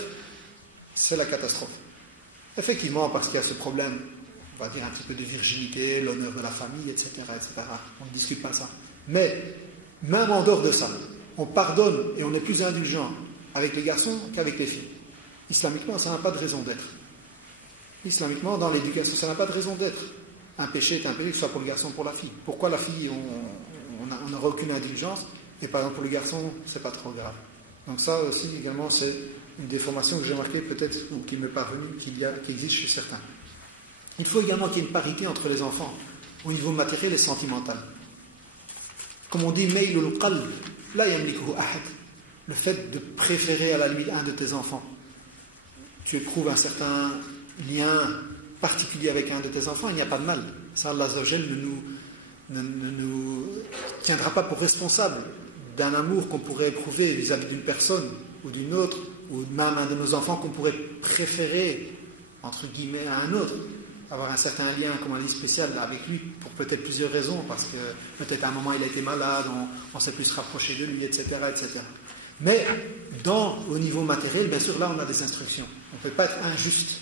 c'est la catastrophe. Effectivement, parce qu'il y a ce problème, on va dire un petit peu de virginité, l'honneur de la famille, etc., etc. On ne discute pas ça. Mais, même en dehors de ça, on pardonne et on est plus indulgent avec les garçons qu'avec les filles. Islamiquement, ça n'a pas de raison d'être. Islamiquement, dans l'éducation, ça n'a pas de raison d'être. Un péché est un péché, que ce soit pour le garçon ou pour la fille. Pourquoi la fille, on n'aura aucune indulgence, et par exemple pour le garçon, c'est pas trop grave. Donc ça aussi, également, c'est une déformation que j'ai remarquée peut-être, ou qui m'est parvenue, qui existe chez certains. Il faut également qu'il y ait une parité entre les enfants, au niveau matériel et sentimental. Comme on dit, maylul qalb, la yamlikuhu ahad. Le fait de préférer à la limite un de tes enfants. Tu éprouves un certain lien particulier avec un de tes enfants, il n'y a pas de mal. Ça, Allah Azza wa Jal ne nous tiendra pas pour responsable d'un amour qu'on pourrait éprouver vis-à-vis d'une personne ou d'une autre, ou même un de nos enfants qu'on pourrait préférer, entre guillemets, à un autre. Avoir un certain lien, comme on dit, spécial avec lui, pour peut-être plusieurs raisons, parce que peut-être à un moment il a été malade, on s'est plus rapproché de lui, etc., etc. Mais au niveau matériel, bien sûr, là on a des instructions. On ne peut pas être injuste.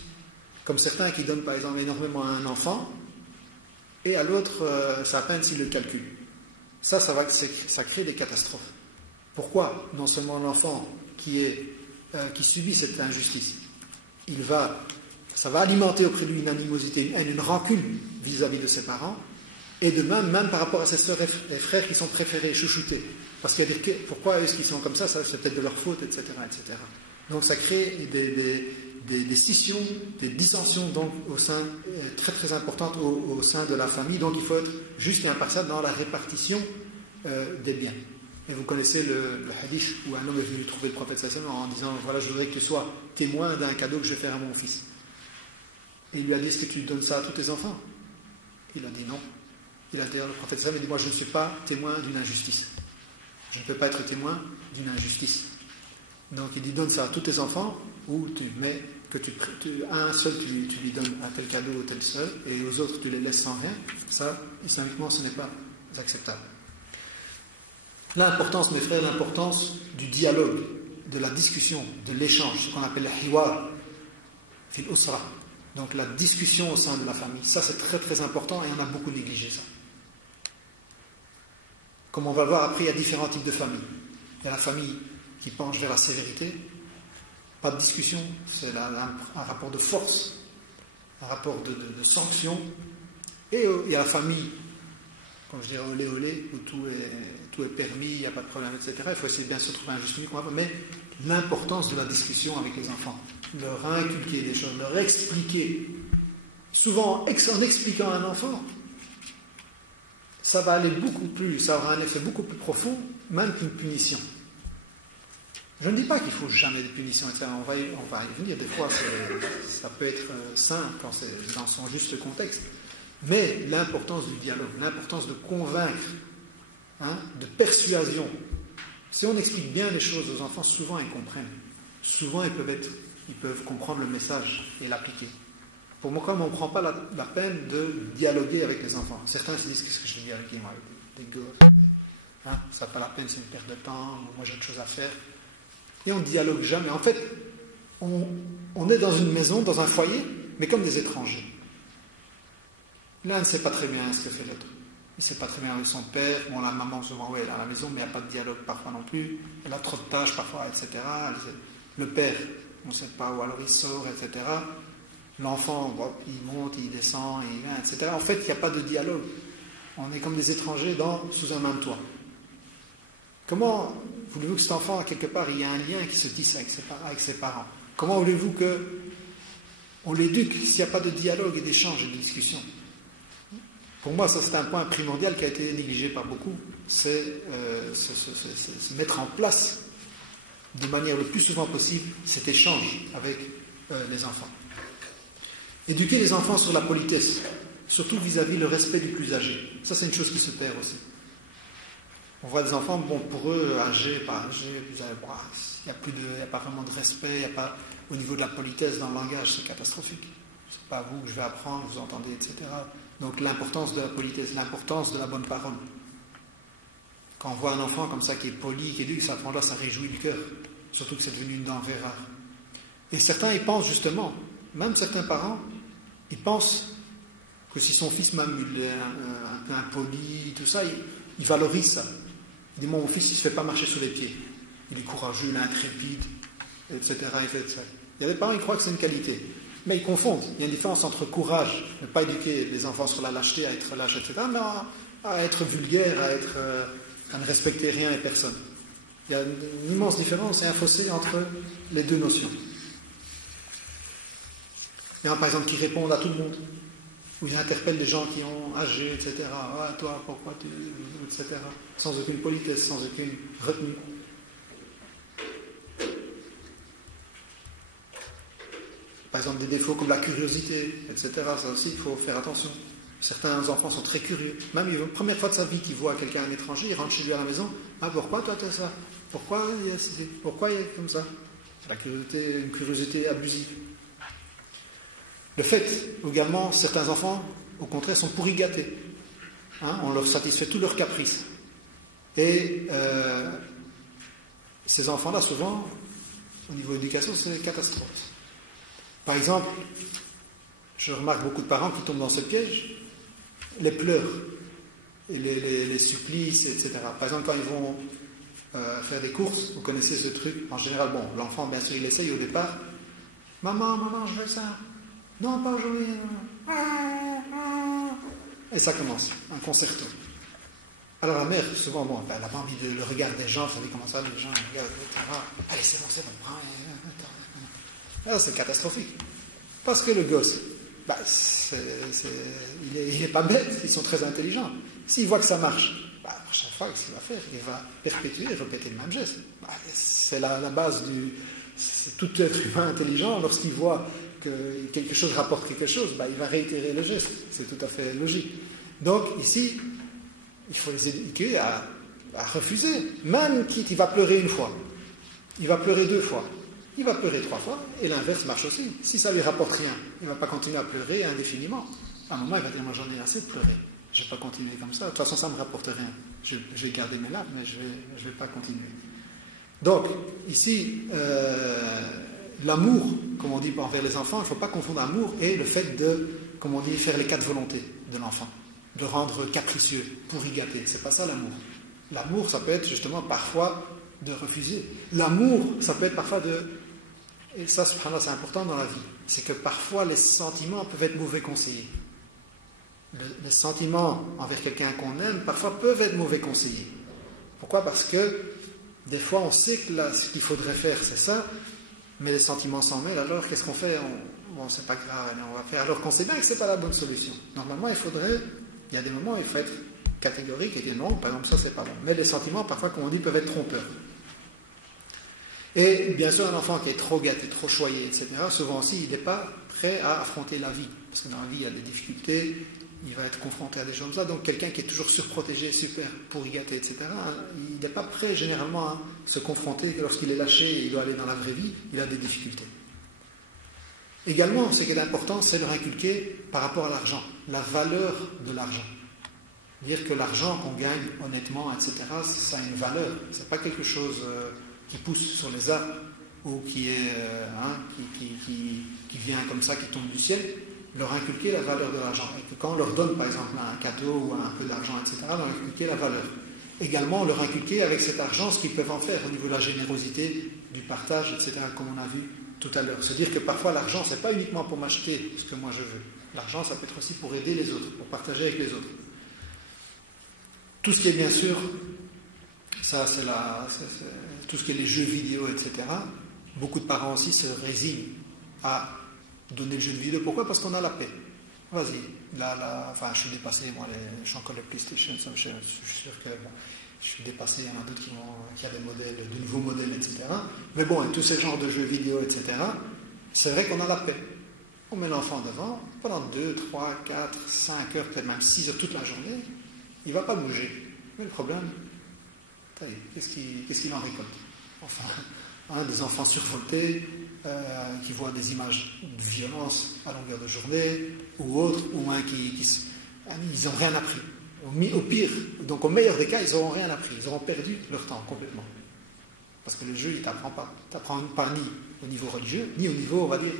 Comme certains qui donnent par exemple énormément à un enfant, et à l'autre, c'est à peine s'il le calcule. Ça crée des catastrophes. Pourquoi? Non seulement l'enfant qui subit cette injustice, ça va alimenter auprès de lui une animosité, une haine, une rancune vis-à-vis de ses parents, et de même par rapport à ses sœurs et frères qui sont préférés, chouchoutés. Parce qu'il y a pourquoi est-ce qu'ils sont comme ça c'est peut-être de leur faute, etc., etc. Donc ça crée des scissions, des dissensions donc, au sein, très très importantes au sein de la famille. Donc il faut être juste et impartial dans la répartition des biens. Et vous connaissez le hadith où un homme est venu trouver le prophète sallallahu alayhi wa sallam en disant, voilà, je voudrais que tu sois témoin d'un cadeau que je vais faire à mon fils. Et il lui a dit, est-ce que tu donnes ça à tous tes enfants? Il a dit non. Il a dit, le prophète sallallahu alayhi wa sallam, il dit, moi je ne suis pas témoin d'une injustice. Je ne peux pas être témoin d'une injustice. Donc il dit, donne ça à tous tes enfants, ou mais que un seul tu lui donnes un tel cadeau ou tel seul, et aux autres tu les laisses sans rien. Ça, islamiquement, ce n'est pas acceptable. L'importance, mes frères, l'importance du dialogue, de la discussion, de l'échange, ce qu'on appelle le hiwar, fil usra. Donc la discussion au sein de la famille, ça c'est très très important et on a beaucoup négligé ça. Comme on va le voir après, il y a différents types de familles. Il y a la famille qui penche vers la sévérité, pas de discussion, c'est un rapport de force, un rapport de sanction. Et il y a la famille, comme je dirais, olé olé, où tout tout est permis, il n'y a pas de problème, etc. Il faut essayer de bien se trouver un juste milieu, mais l'importance de la discussion avec les enfants, leur inculquer des choses, leur expliquer. Souvent, en expliquant à un enfant, ça va aller beaucoup plus, ça aura un effet beaucoup plus profond, même qu'une punition. Je ne dis pas qu'il ne faut jamais de punition, etc. On va y venir, des fois ça peut être sain quand c'est dans son juste contexte. Mais l'importance du dialogue, l'importance de convaincre, de persuasion. Si on explique bien les choses aux enfants, souvent ils comprennent. Souvent ils peuvent comprendre le message et l'appliquer. Pour moi, comme on ne prend pas la peine de dialoguer avec les enfants. Certains se disent, qu'est-ce que je vais dialoguer moi avec des gosses, ça n'a pas la peine, c'est une perte de temps, moi j'ai autre chose à faire. Et on ne dialogue jamais. En fait, on est dans une maison, dans un foyer, mais comme des étrangers. L'un ne sait pas très bien ce que fait l'autre. Il ne sait pas très bien où est son père. Bon, la maman, souvent, elle est à la maison, mais il n'y a pas de dialogue parfois non plus. Elle a trop de tâches parfois, etc. Le père, on ne sait pas où alors il sort, etc. L'enfant, il monte, il descend, il vient, etc. En fait, il n'y a pas de dialogue. On est comme des étrangers sous un même toit. Comment voulez-vous que cet enfant, quelque part, il y ait un lien qui se tisse avec ses parents? Comment voulez-vous qu'on l'éduque s'il n'y a pas de dialogue et d'échange et de discussion? Pour moi, ça c'est un point primordial qui a été négligé par beaucoup, c'est se mettre en place de manière le plus souvent possible cet échange avec les enfants. Éduquer les enfants sur la politesse, surtout vis-à-vis le respect du plus âgé. Ça c'est une chose qui se perd aussi. On voit des enfants, bon, pour eux, âgés, pas âgés, vous allez voir, il n'y a pas vraiment de respect, il n'y a pas, au niveau de la politesse dans le langage, c'est catastrophique. C'est pas vous que je vais apprendre, vous entendez, etc. Donc l'importance de la politesse, l'importance de la bonne parole. Quand on voit un enfant comme ça qui est poli, qui éduque, ça réjouit le cœur. Surtout que c'est devenu une denrée rare. Et certains, ils pensent justement, même certains parents, ils pensent que si son fils même il est un peu impoli, tout ça, il valorise ça. Il dit, mon fils, il ne se fait pas marcher sur les pieds. Il est courageux, il est intrépide, etc. Il fait ça. Il y a des parents qui croient que c'est une qualité. Mais ils confondent. Il y a une différence entre courage, ne pas éduquer les enfants sur la lâcheté, à être lâche, etc., mais à être vulgaire, à ne respecter rien et personne. Il y a une immense différence et un fossé entre les deux notions. Il y en a par exemple qui répondent à tout le monde, ou ils interpellent des gens qui ont âgé, etc. Ah, toi, pourquoi tu... etc. Sans aucune politesse, sans aucune retenue. Par exemple, des défauts comme la curiosité, etc. Ça aussi, il faut faire attention. Certains enfants sont très curieux. Même la première fois de sa vie qu'il voit quelqu'un, un étranger, il rentre chez lui à la maison. Ah, pourquoi toi tu as ça? Pourquoi il y a comme ça? C'est une curiosité abusive. Le fait, également, certains enfants, au contraire, sont pourri gâtés. On leur satisfait tous leurs caprices. Et ces enfants-là, souvent, au niveau de l'éducation, c'est une catastrophe. Par exemple, je remarque beaucoup de parents qui tombent dans ce piège, les pleurs, et les supplices, etc. Par exemple, quand ils vont faire des courses, vous connaissez ce truc, en général, bon, l'enfant, bien sûr, il essaye au départ. Maman, je veux ça. Non, pas aujourd'hui. Et ça commence, un concerto. Alors la mère, souvent, bon, elle n'a pas envie de le regard des gens, vous savez comment ça, les gens regardent, etc. Allez, c'est bon, prends. Alors, c'est catastrophique. Parce que le gosse, il n'est pas bête, ils sont très intelligents. S'il voit que ça marche, à chaque fois, qu'est-ce qu'il va faire? Il va perpétuer et répéter le même geste. C'est la base c'est tout être humain intelligent, lorsqu'il voit que quelque chose rapporte quelque chose, il va réitérer le geste. C'est tout à fait logique. Donc, ici, il faut les éduquer à refuser. Même quitte, il va pleurer une fois. Il va pleurer 2 fois. Il va pleurer 3 fois, et l'inverse marche aussi. Si ça ne lui rapporte rien, il ne va pas continuer à pleurer indéfiniment. À un moment, il va dire, moi j'en ai assez de pleurer. Je ne vais pas continuer comme ça. De toute façon, ça ne me rapporte rien. Je vais garder mes larmes, mais je ne vais pas continuer. Donc, ici, l'amour, comme on dit envers les enfants, il ne faut pas confondre amour et le fait de, comme on dit, faire les 4 volontés de l'enfant. De rendre capricieux, pourri gâté. Ce n'est pas ça l'amour. L'amour, ça peut être justement parfois de refuser. L'amour, ça peut être parfois de... Et ça, subhanallah, c'est important dans la vie. C'est que parfois, les sentiments peuvent être mauvais conseillers. Les sentiments envers quelqu'un qu'on aime, parfois, peuvent être mauvais conseillers. Pourquoi? Parce que des fois on sait que là, ce qu'il faudrait faire c'est ça, mais les sentiments s'en mêlent, alors qu'est-ce qu'on fait? Bon, c'est pas grave, on va faire, alors qu'on sait bien que c'est pas la bonne solution. Normalement, il y a des moments où il faut être catégorique et dire non, par exemple, ça c'est pas bon. Mais les sentiments, parfois, comme on dit, peuvent être trompeurs. Et bien sûr, un enfant qui est trop gâté, trop choyé, etc., souvent aussi, il n'est pas prêt à affronter la vie. Parce que dans la vie, il y a des difficultés, il va être confronté à des choses comme ça. Donc, quelqu'un qui est toujours surprotégé, super, pourri gâté, etc., il n'est pas prêt généralement à se confronter. Lorsqu'il est lâché et il doit aller dans la vraie vie, il a des difficultés. Également, ce qui est important, c'est leur inculquer par rapport à l'argent, la valeur de l'argent. Dire que l'argent qu'on gagne honnêtement, etc., ça a une valeur. Ce n'est pas quelque chose qui pousse sur les arbres ou qui est qui vient comme ça, qui tombe du ciel. Leur inculquer la valeur de l'argent. Et que quand on leur donne, par exemple, un cadeau ou un peu d'argent, etc., leur inculquer la valeur. Également, leur inculquer avec cet argent ce qu'ils peuvent en faire au niveau de la générosité, du partage, etc., comme on a vu tout à l'heure. Se dire que parfois l'argent, ce n'est pas uniquement pour m'acheter ce que moi je veux. L'argent, ça peut être aussi pour aider les autres, pour partager avec les autres. Tout ce qui est bien sûr, ça c'est tout ce qui est les jeux vidéo, etc. Beaucoup de parents aussi se résignent à donner le jeu de vidéo. Pourquoi? Parce qu'on a la paix. Vas-y. Enfin, je suis dépassé, moi, je suis encore les PlayStation, je suis sûr que je suis dépassé, il y en a d'autres qui ont des modèles, de nouveaux modèles, etc. Mais bon, et tous ces genres de jeux vidéo, etc., c'est vrai qu'on a la paix. On met l'enfant devant, pendant 2, 3, 4, 5 heures, peut-être même 6 heures toute la journée, il ne va pas bouger. Mais le problème, qu'est-ce qu'il en récolte? Enfin, des enfants survoltés, qui voient des images de violence à longueur de journée, ou autres, ou ils n'ont rien appris. Au pire, donc au meilleur des cas, ils n'auront rien appris, ils auront perdu leur temps complètement. Parce que le jeu, il ne t'apprend pas. Il ne t'apprend pas ni au niveau religieux, ni au niveau, on va dire,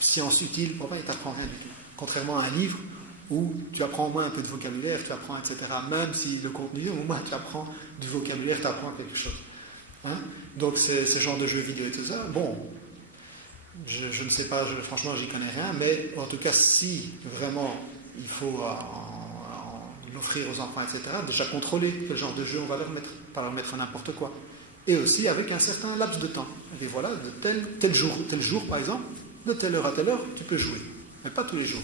science utile, il ne t'apprend rien du tout. Contrairement à un livre où tu apprends au moins un peu de vocabulaire, tu apprends, etc. Même si le contenu, au moins tu apprends du vocabulaire, tu apprends quelque chose. Hein? Donc ce genre de jeux vidéo et tout ça, bon, je ne sais pas, franchement, j'y connais rien, mais en tout cas, si vraiment il faut l'offrir aux enfants, etc., déjà contrôler quel genre de jeu on va leur mettre, pas leur mettre n'importe quoi. Et aussi avec un certain laps de temps. Et voilà, de tel jour, par exemple, de telle heure à telle heure, tu peux jouer, mais pas tous les jours.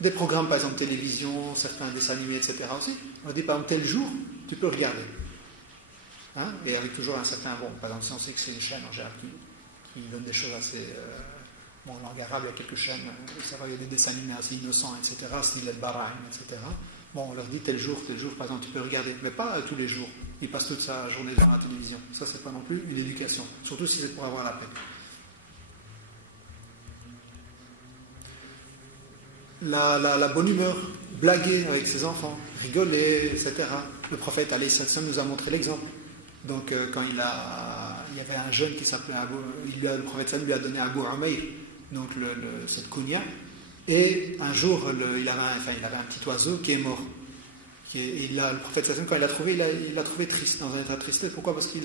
Des programmes, par exemple, télévision, certains dessins animés, etc. aussi, on dit par exemple, tel jour, tu peux regarder. Hein? Et avec toujours un certain, bon, par exemple, si on sait que c'est une chaîne en général qui donne des choses assez... bon, en langue arabe, il y a quelques chaînes, ça va, il y a des dessins animés assez innocents, etc., style El Barahim, etc. Bon, on leur dit tel jour, par exemple, tu peux regarder, mais pas tous les jours. Ils passent toute sa journée devant la télévision. Ça, c'est pas non plus une éducation, surtout si c'est pour avoir la paix. La bonne humeur, blaguer avec ses enfants, rigoler, etc. Le prophète alayhi salam nous a montré l'exemple. Donc quand il y avait un jeune qui s'appelait le prophète lui a donné Abu Umayr, donc cette kunya, et un jour il avait un petit oiseau qui est mort. Le prophète quand il l'a trouvé, il l'a trouvé triste, dans un état de tristesse. Pourquoi? Parce que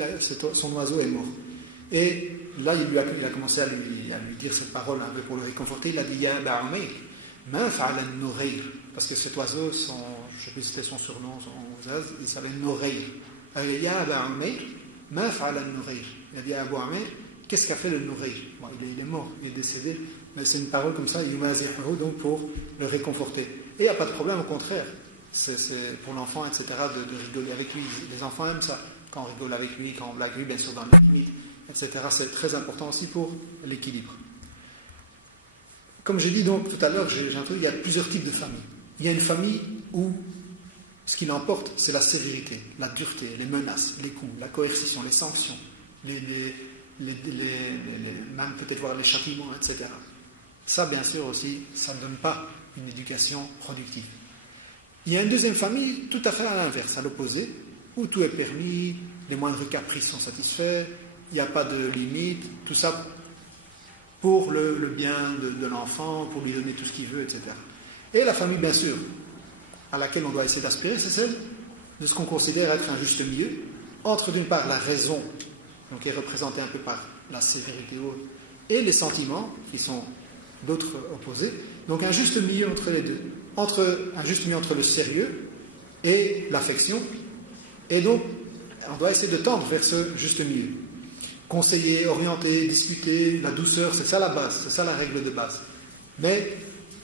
son oiseau est mort. Et là il a commencé à lui dire cette parole un peu pour le réconforter. Il a dit Ya Aba Umayr, ma fa'ala an-Nurayr, parce que cet oiseau, je ne sais plus si c'était son surnom, il s'appelait Nurayr. Ya Aba Umayr, ma fa'ala an-Nurayr. Il a dit à Abu Umayr, qu'est-ce qu'a fait le Nurayr? Bon, il est mort, il est décédé, mais c'est une parole comme ça, donc pour le réconforter. Et il n'y a pas de problème, au contraire. C'est pour l'enfant, etc., de rigoler avec lui. Les enfants aiment ça. Quand on rigole avec lui, quand on blague lui, bien sûr, dans les limites, etc. C'est très important aussi pour l'équilibre. Comme j'ai dit donc tout à l'heure, il y a plusieurs types de familles. Il y a une famille où ce qui l'emporte, c'est la sévérité, la dureté, les menaces, les coups, la coercition, les sanctions, même peut-être voir les châtiments, etc. Ça, bien sûr aussi, ça ne donne pas une éducation productive. Il y a une deuxième famille tout à fait à l'inverse, à l'opposé, où tout est permis, les moindres caprices sont satisfaits, il n'y a pas de limite, tout ça pour le bien de l'enfant, pour lui donner tout ce qu'il veut, etc. Et la famille, bien sûr, à laquelle on doit essayer d'aspirer, c'est celle de ce qu'on considère être un juste milieu, entre d'une part la raison, donc qui est représentée un peu par la sévérité haute, et les sentiments, qui sont d'autres opposés, donc un juste milieu entre les deux, un juste milieu entre le sérieux et l'affection, Et donc, on doit essayer de tendre vers ce juste milieu. Conseiller, orienter, discuter, la douceur, c'est ça la base, c'est ça la règle de base. Mais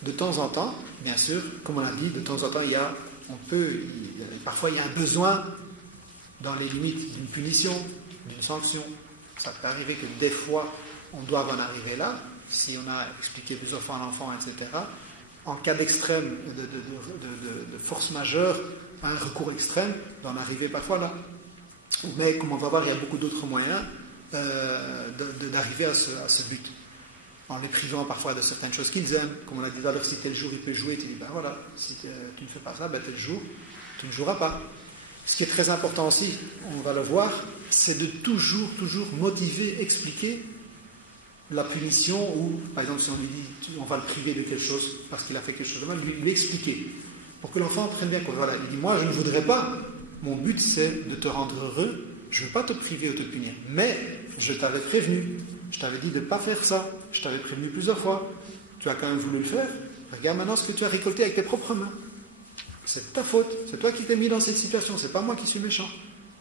de temps en temps, bien sûr, comme on l'a dit, de temps en temps, parfois il y a un besoin dans les limites d'une punition, d'une sanction. Ça peut arriver que des fois, on doit en arriver là, si on a expliqué plusieurs fois à l'enfant, etc. En cas d'extrême, de force majeure, un recours extrême, d'en arriver parfois là. Mais comme on va voir, il y a beaucoup d'autres moyens d'arriver à ce but. En les privant parfois de certaines choses qu'ils aiment. Comme on a dit tout à l'heure, si tel jour il peut jouer, tu dis, ben voilà, si tu ne fais pas ça, ben tel jour, tu ne joueras pas. Ce qui est très important aussi, on va le voir, c'est de toujours motiver, expliquer la punition ou, par exemple, si on lui dit, on va le priver de quelque chose parce qu'il a fait quelque chose de mal, lui expliquer. Pour que l'enfant prenne bien compte. Voilà, il dit, moi je ne voudrais pas, mon but c'est de te rendre heureux, je ne veux pas te priver ou te punir, mais je t'avais prévenu, je t'avais dit de ne pas faire ça, je t'avais prévenu plusieurs fois, tu as quand même voulu le faire, regarde maintenant ce que tu as récolté avec tes propres mains. C'est ta faute, c'est toi qui t'es mis dans cette situation, c'est pas moi qui suis méchant.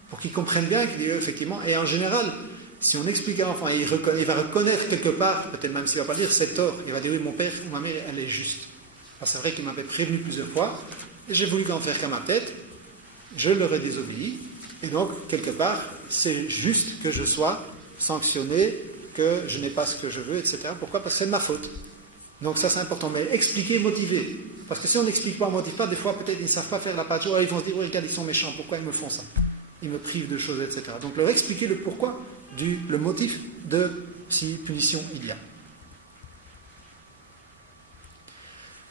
Pour qu'il comprenne bien qu'effectivement, et en général, si on explique à l'enfant, il va reconnaître quelque part, peut-être même s'il ne va pas dire c'est tort, il va dire oui, mon père ou ma mère, elle est juste. C'est vrai qu'il m'avait prévenu plusieurs fois, et j'ai voulu qu'en faire qu'à ma tête, je leur ai désobéi, et donc, quelque part, c'est juste que je sois sanctionné, que je n'ai pas ce que je veux, etc. Pourquoi? Parce que c'est de ma faute. Donc ça c'est important, mais expliquer, motiver. Parce que si on n'explique pas, on ne motive pas, des fois peut-être ils ne savent pas faire la page, ils vont se dire, oh, regarde, ils sont méchants, pourquoi ils me font ça? Ils me privent de choses, etc. Donc leur expliquer le pourquoi, le motif de si punition il y a.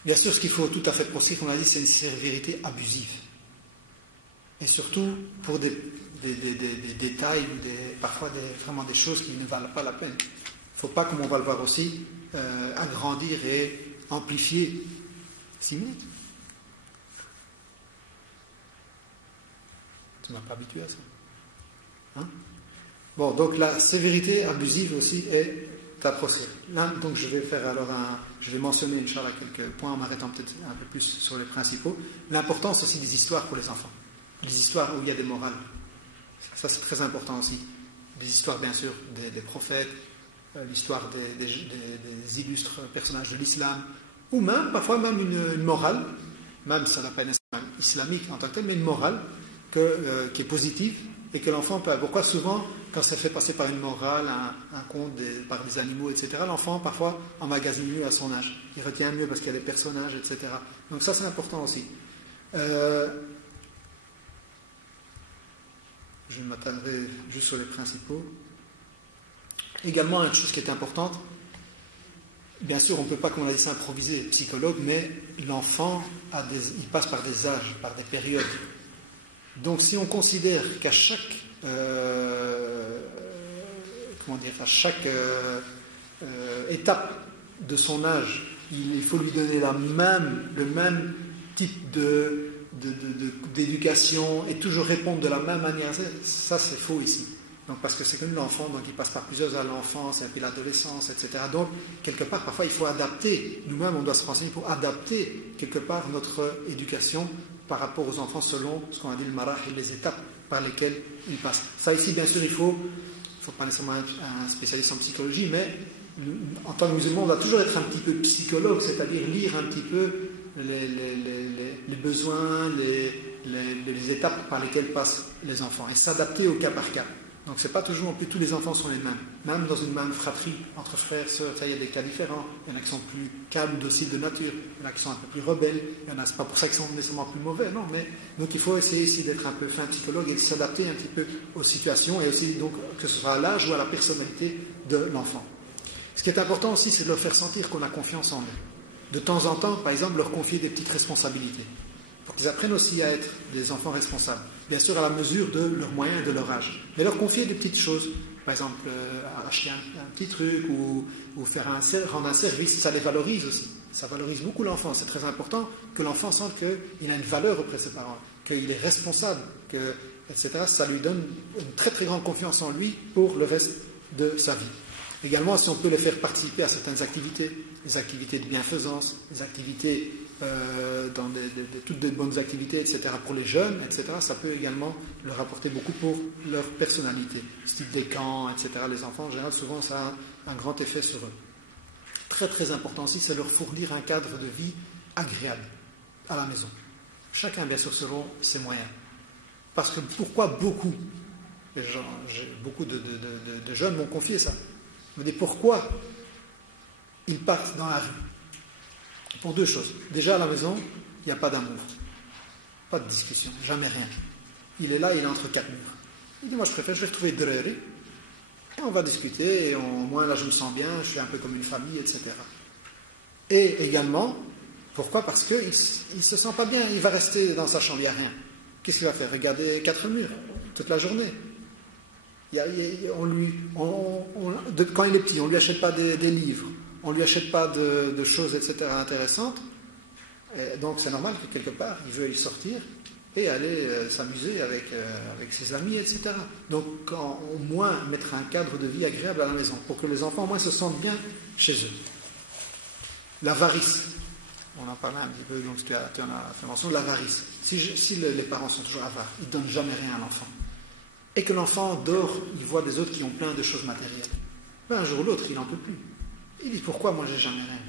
Bien sûr, ce qu'il faut tout à fait proscrire, comme on l'a dit, c'est une sévérité abusive. Et surtout pour des détails, parfois vraiment des choses qui ne valent pas la peine. Il ne faut pas, comme on va le voir aussi, agrandir et amplifier. 6 minutes. Tu ne m'as pas habitué à ça. Hein? Bon, donc la sévérité abusive aussi est à proscrire. Là, donc je vais faire alors je vais mentionner, Inch'Allah, quelques points en m'arrêtant peut-être un peu plus sur les principaux. L'importance aussi des histoires pour les enfants. Les histoires où il y a des morales. Ça, c'est très important aussi. Des histoires, bien sûr, des prophètes, l'histoire des illustres personnages de l'islam, ou même, parfois même une morale, même ça n'a pas une islamique en tant que telle, mais une morale qui est positive et que l'enfant peut... Pourquoi souvent, quand ça fait passer par une morale, un conte par des animaux, etc., l'enfant, parfois, emmagasine mieux à son âge. Il retient mieux parce qu'il y a des personnages, etc. Donc ça, c'est important aussi. Je m'attarderai juste sur les principaux. Également, une chose qui est importante, bien sûr, on ne peut pas, comme on l'a dit, s'improviser psychologue, mais l'enfant, il passe par des âges, par des périodes. Donc, si on considère qu'à chaque étape de son âge, il faut lui donner le même type d'éducation et toujours répondre de la même manière, ça c'est faux ici. Donc, parce que c'est comme l'enfant, donc il passe par plusieurs âges, l'enfance et puis l'adolescence, etc. Donc, quelque part, parfois, il faut adapter. Nous-mêmes, on doit se renseigner pour adapter, quelque part, notre éducation par rapport aux enfants selon ce qu'on a dit, le marahil, les étapes par lesquelles ils passent. Ça ici, bien sûr, il faut pas nécessairement un spécialiste en psychologie, mais en tant que musulman, on doit toujours être un petit peu psychologue, c'est-à-dire lire un petit peu les besoins, les étapes par lesquelles passent les enfants et s'adapter au cas par cas. Donc ce n'est pas toujours non plus tous les enfants sont les mêmes. Même dans une même fratrie, entre frères, sœurs, il y a des cas différents. Il y en a qui sont plus calmes, dociles de nature. Il y en a qui sont un peu plus rebelles. Il y en a, c'est pas pour ça qu'ils sont nécessairement plus mauvais, non. Mais donc il faut essayer ici d'être un peu fin psychologue et de s'adapter un petit peu aux situations et aussi donc que ce soit à l'âge ou à la personnalité de l'enfant. Ce qui est important aussi, c'est de leur faire sentir qu'on a confiance en eux. De temps en temps, par exemple, leur confier des petites responsabilités. Pour qu'ils apprennent aussi à être des enfants responsables. Bien sûr, à la mesure de leurs moyens et de leur âge. Mais leur confier des petites choses. Par exemple, acheter un petit truc ou rendre un service, ça les valorise aussi. Ça valorise beaucoup l'enfant. C'est très important que l'enfant sente qu'il a une valeur auprès de ses parents, qu'il est responsable, etc. Ça lui donne une très très grande confiance en lui pour le reste de sa vie. Également, si on peut les faire participer à certaines activités, les activités de bienfaisance, les activités dans toutes de bonnes activités, etc., pour les jeunes, etc., ça peut également leur apporter beaucoup pour leur personnalité. Style des camps, etc., les enfants, en général, souvent, ça a un grand effet sur eux. Très, très important aussi, c'est leur fournir un cadre de vie agréable à la maison. Chacun, bien sûr, selon ses moyens. Parce que pourquoi beaucoup de jeunes m'ont confié ça. Ils me disent pourquoi ils partent dans la rue. Pour deux choses. Déjà, à la maison, il n'y a pas d'amour. Pas de discussion, jamais rien. Il est là, il est entre quatre murs. Il dit, moi je vais retrouver Dreri, et on va discuter, et au moins là je me sens bien, je suis un peu comme une famille, etc. Et également, pourquoi? Parce qu'il ne se sent pas bien, il va rester dans sa chambre, il n'y a rien. Qu'est-ce qu'il va faire? Regarder quatre murs, toute la journée. Quand il est petit, on ne lui achète pas des livres, on ne lui achète pas de choses, etc., intéressantes. Et donc c'est normal que quelque part, il veut y sortir et aller s'amuser avec ses amis, etc. Donc au moins mettre un cadre de vie agréable à la maison, pour que les enfants au moins se sentent bien chez eux. L'avarice, on en parlait un petit peu, donc tu as fait mention de l'avarice. Si les parents sont toujours avares, ils ne donnent jamais rien à l'enfant, et que l'enfant dort, il voit des autres qui ont plein de choses matérielles, ben, un jour ou l'autre, il n'en peut plus. Il dit, pourquoi moi j'ai jamais rien?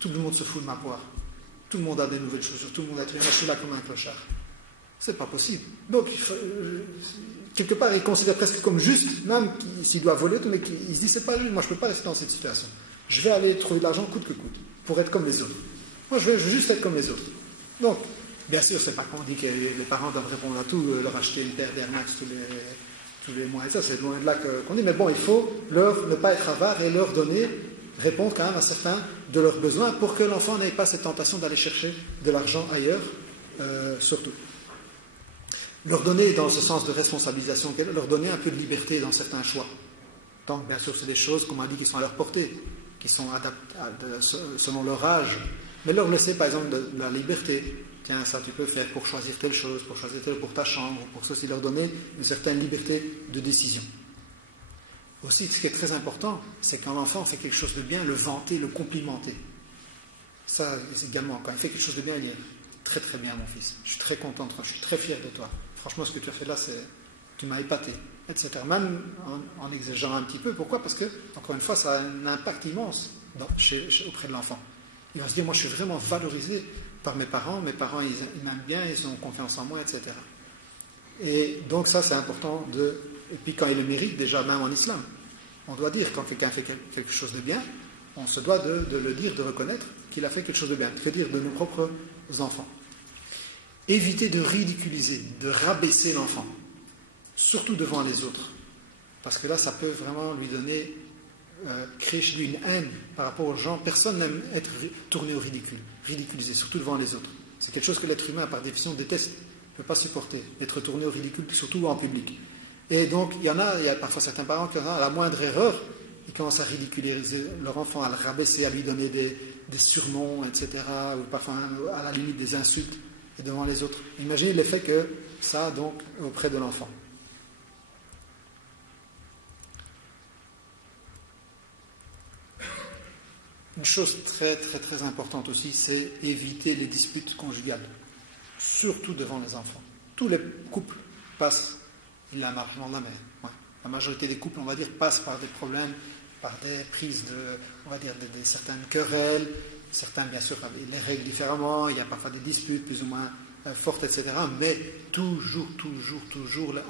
Tout le monde se fout de ma poire. Tout le monde a des nouvelles chaussures, tout le monde a tout. Moi je suis là comme un clochard. C'est pas possible. Donc, quelque part, il considère presque comme juste, même s'il doit voler, mais il se dit, c'est pas juste, moi je ne peux pas rester dans cette situation. Je vais aller trouver de l'argent coûte que coûte, pour être comme les autres. Moi je veux juste être comme les autres. Donc, bien sûr, c'est pas qu'on dit que les parents doivent répondre à tout, leur acheter une paire d'Air Max tous les mois, et ça, c'est loin de là qu'on dit, mais bon, il faut ne pas être avare et leur donner, répondre quand même à certains de leurs besoins pour que l'enfant n'ait pas cette tentation d'aller chercher de l'argent ailleurs, surtout. Leur donner, dans ce sens de responsabilisation, leur donner un peu de liberté dans certains choix. Tant que bien sûr c'est des choses, comme on a dit, qui sont à leur portée, qui sont selon leur âge, mais leur laisser par exemple de la liberté. Tiens, ça tu peux faire pour choisir telle chose, pour choisir telle pour ta chambre, pour ceci, leur donner une certaine liberté de décision. Aussi, ce qui est très important, c'est quand l'enfant fait quelque chose de bien, le vanter, le complimenter. Ça, également, quand il fait quelque chose de bien, il dit très très bien mon fils, je suis très content de toi, je suis très fier de toi. Franchement, ce que tu as fait là, tu m'as épaté, etc. Même en exagérant un petit peu. Pourquoi? Parce que, encore une fois, ça a un impact immense auprès de l'enfant. Il va se dire, moi je suis vraiment valorisé par mes parents ils m'aiment bien, ils ont confiance en moi, etc. Et donc ça c'est important et puis quand il le mérite, déjà même en islam, on doit dire quand quelqu'un fait quelque chose de bien, on se doit de le dire, de reconnaître qu'il a fait quelque chose de bien, de dire de nos propres enfants. Éviter de ridiculiser, de rabaisser l'enfant, surtout devant les autres, parce que là ça peut vraiment lui donner créer chez lui une haine par rapport aux gens. Personne n'aime être tourné au ridicule, ridiculisé, surtout devant les autres. C'est quelque chose que l'être humain, par définition, déteste, ne peut pas supporter, être tourné au ridicule, surtout en public. Et donc, il y a parfois certains parents qui, à la moindre erreur, ils commencent à ridiculiser leur enfant, à le rabaisser, à lui donner des surnoms, etc., ou parfois à la limite des insultes et devant les autres. Imaginez l'effet que ça a donc auprès de l'enfant. Une chose très très très importante aussi, c'est éviter les disputes conjugales, surtout devant les enfants. Tous les couples passent, la majorité des couples, on va dire, passent par des problèmes, par des prises on va dire, certaines querelles, certains bien sûr les règlent différemment, il y a parfois des disputes plus ou moins fortes, etc. Mais toujours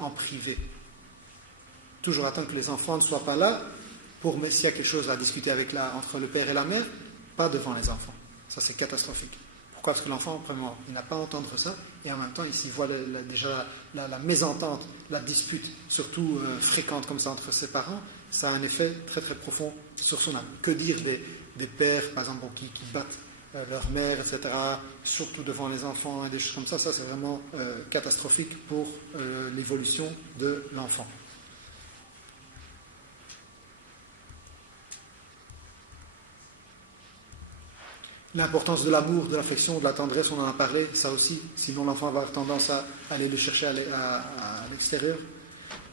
en privé. Toujours attendre que les enfants ne soient pas là. Mais s'il y a quelque chose à discuter entre le père et la mère, pas devant les enfants. Ça, c'est catastrophique. Pourquoi? Parce que l'enfant, vraiment, il n'a pas à entendre ça, et en même temps, il s'y voit déjà la mésentente, la dispute, surtout fréquente comme ça entre ses parents, ça a un effet très très profond sur son âme. Que dire des pères, par exemple, qui battent leur mère, etc., surtout devant les enfants, et des choses comme ça, c'est vraiment catastrophique pour l'évolution de l'enfant. L'importance de l'amour, de l'affection, de la tendresse, on en a parlé, ça aussi, sinon l'enfant va avoir tendance à aller le chercher à l'extérieur.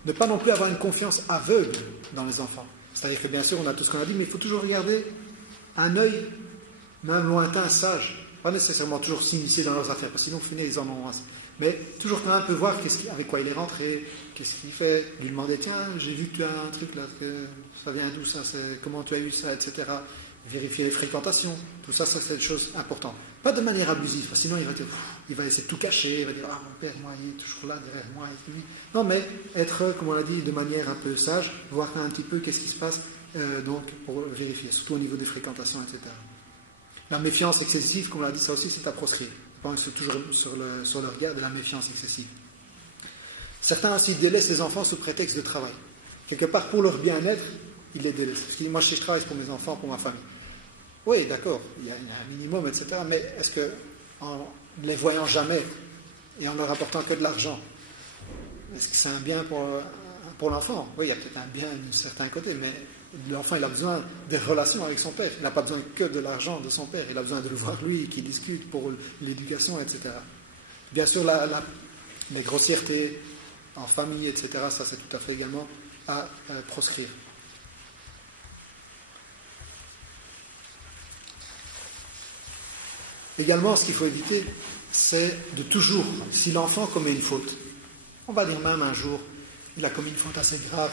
Ne pas non plus avoir une confiance aveugle dans les enfants. C'est-à-dire que bien sûr, on a tout ce qu'on a dit, mais il faut toujours regarder un œil, même lointain, sage, Pas nécessairement toujours s'initier dans leurs affaires, parce que sinon, au final, ils en ont assez. Mais toujours quand même un peu voir avec quoi il est rentré, qu'est-ce qu'il fait, lui demander, tiens, j'ai vu que tu as un truc là, que ça vient d'où ça, comment tu as eu ça, etc. Vérifier les fréquentations, tout ça, c'est des choses importantes. Pas de manière abusive, parce que sinon il va essayer de tout cacher, il va dire, ah mon père, moi, il est toujours là derrière moi, et puis... Non, mais être, comme on l'a dit, de manière un peu sage, voir un petit peu qu'est-ce qui se passe, donc pour vérifier, surtout au niveau des fréquentations, etc. La méfiance excessive, comme on l'a dit, ça aussi c'est à proscrire. Je pense que c'est toujours sur le regard de la méfiance excessive. Certains aussi délaissent les enfants sous prétexte de travail. Quelque part, pour leur bien-être, ils les délaissent. Moi, si je travaille pour mes enfants, pour ma famille. Oui, d'accord, il y a un minimum, etc. Mais est-ce que, en ne les voyant jamais et en leur apportant que de l'argent, est-ce que c'est un bien pour l'enfant? Oui, il y a peut-être un bien d'un certain côté, mais l'enfant, il a besoin des relations avec son père. Il n'a pas besoin que de l'argent de son père. Il a besoin de le voir lui, qui discute pour l'éducation, etc. Bien sûr, les grossièretés en famille, etc., ça c'est tout à fait également à proscrire. Également, ce qu'il faut éviter, c'est de toujours, si l'enfant commet une faute, on va dire même un jour, il a commis une faute assez grave,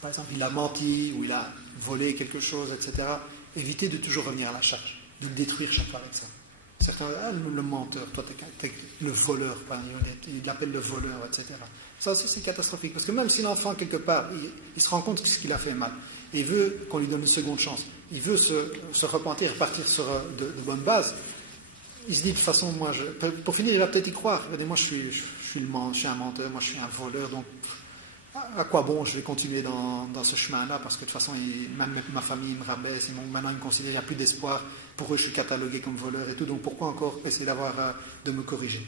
par exemple, il a menti ou il a volé quelque chose, etc., éviter de toujours revenir à la charge, de le détruire chaque fois avec ça. Certains, le menteur, toi, t'es le voleur, il l'appelle le voleur, etc. Ça aussi, c'est catastrophique, parce que même si l'enfant, quelque part, il se rend compte de ce qu'il a fait mal, et il veut qu'on lui donne une seconde chance, il veut se repentir, partir sur de bonnes bases, il se dit, de toute façon, moi, pour finir, il va peut-être y croire. Il va dire, moi, je suis un menteur, moi, je suis un voleur, donc à quoi bon je vais continuer dans ce chemin-là, parce que de toute façon, même ma famille me rabaisse, maintenant, ils me considèrent, il n'y a plus d'espoir, pour eux, je suis catalogué comme voleur et tout, donc pourquoi encore essayer de me corriger?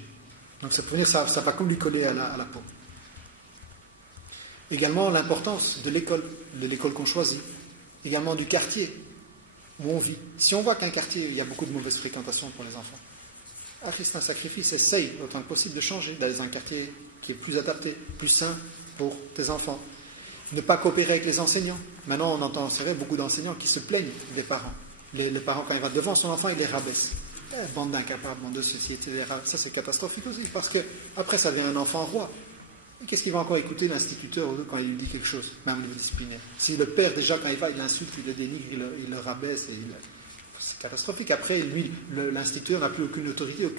Donc, ça peut venir, ça va comme lui coller à la peau. Également, l'importance de l'école qu'on choisit, également du quartier où on vit. Si on voit qu'un quartier, il y a beaucoup de mauvaise fréquentation pour les enfants, c'est un sacrifice, essaye autant que possible de changer, d'aller dans un quartier qui est plus adapté, plus sain pour tes enfants. Ne pas coopérer avec les enseignants. Maintenant, on entend beaucoup d'enseignants qui se plaignent des parents. Les parents, quand ils vont devant son enfant, ils les rabaissent. Bande d'incapables, bande de ceci, etc. Ça, c'est catastrophique aussi, parce que après, ça devient un enfant roi. Qu'est-ce qu'il va encore écouter l'instituteur quand il lui dit quelque chose, même le disciplinaire? Si le père, déjà, quand il va, il l'insulte, il le dénigre, il le rabaisse, c'est catastrophique. Après, lui, l'instituteur n'a plus aucune autorité,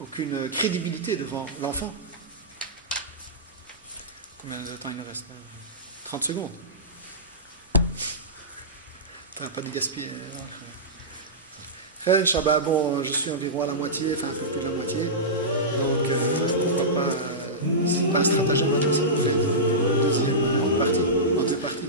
aucune crédibilité devant l'enfant. Combien de temps il me reste? 30 secondes. Tu n'as pas dû gaspiller. Inch'Allah, bon, je suis environ à la moitié, enfin un peu plus de la moitié. Donc, pourquoi pas, c'est pas un stratagème, c'est pour faire une deuxième partie, en deux parties.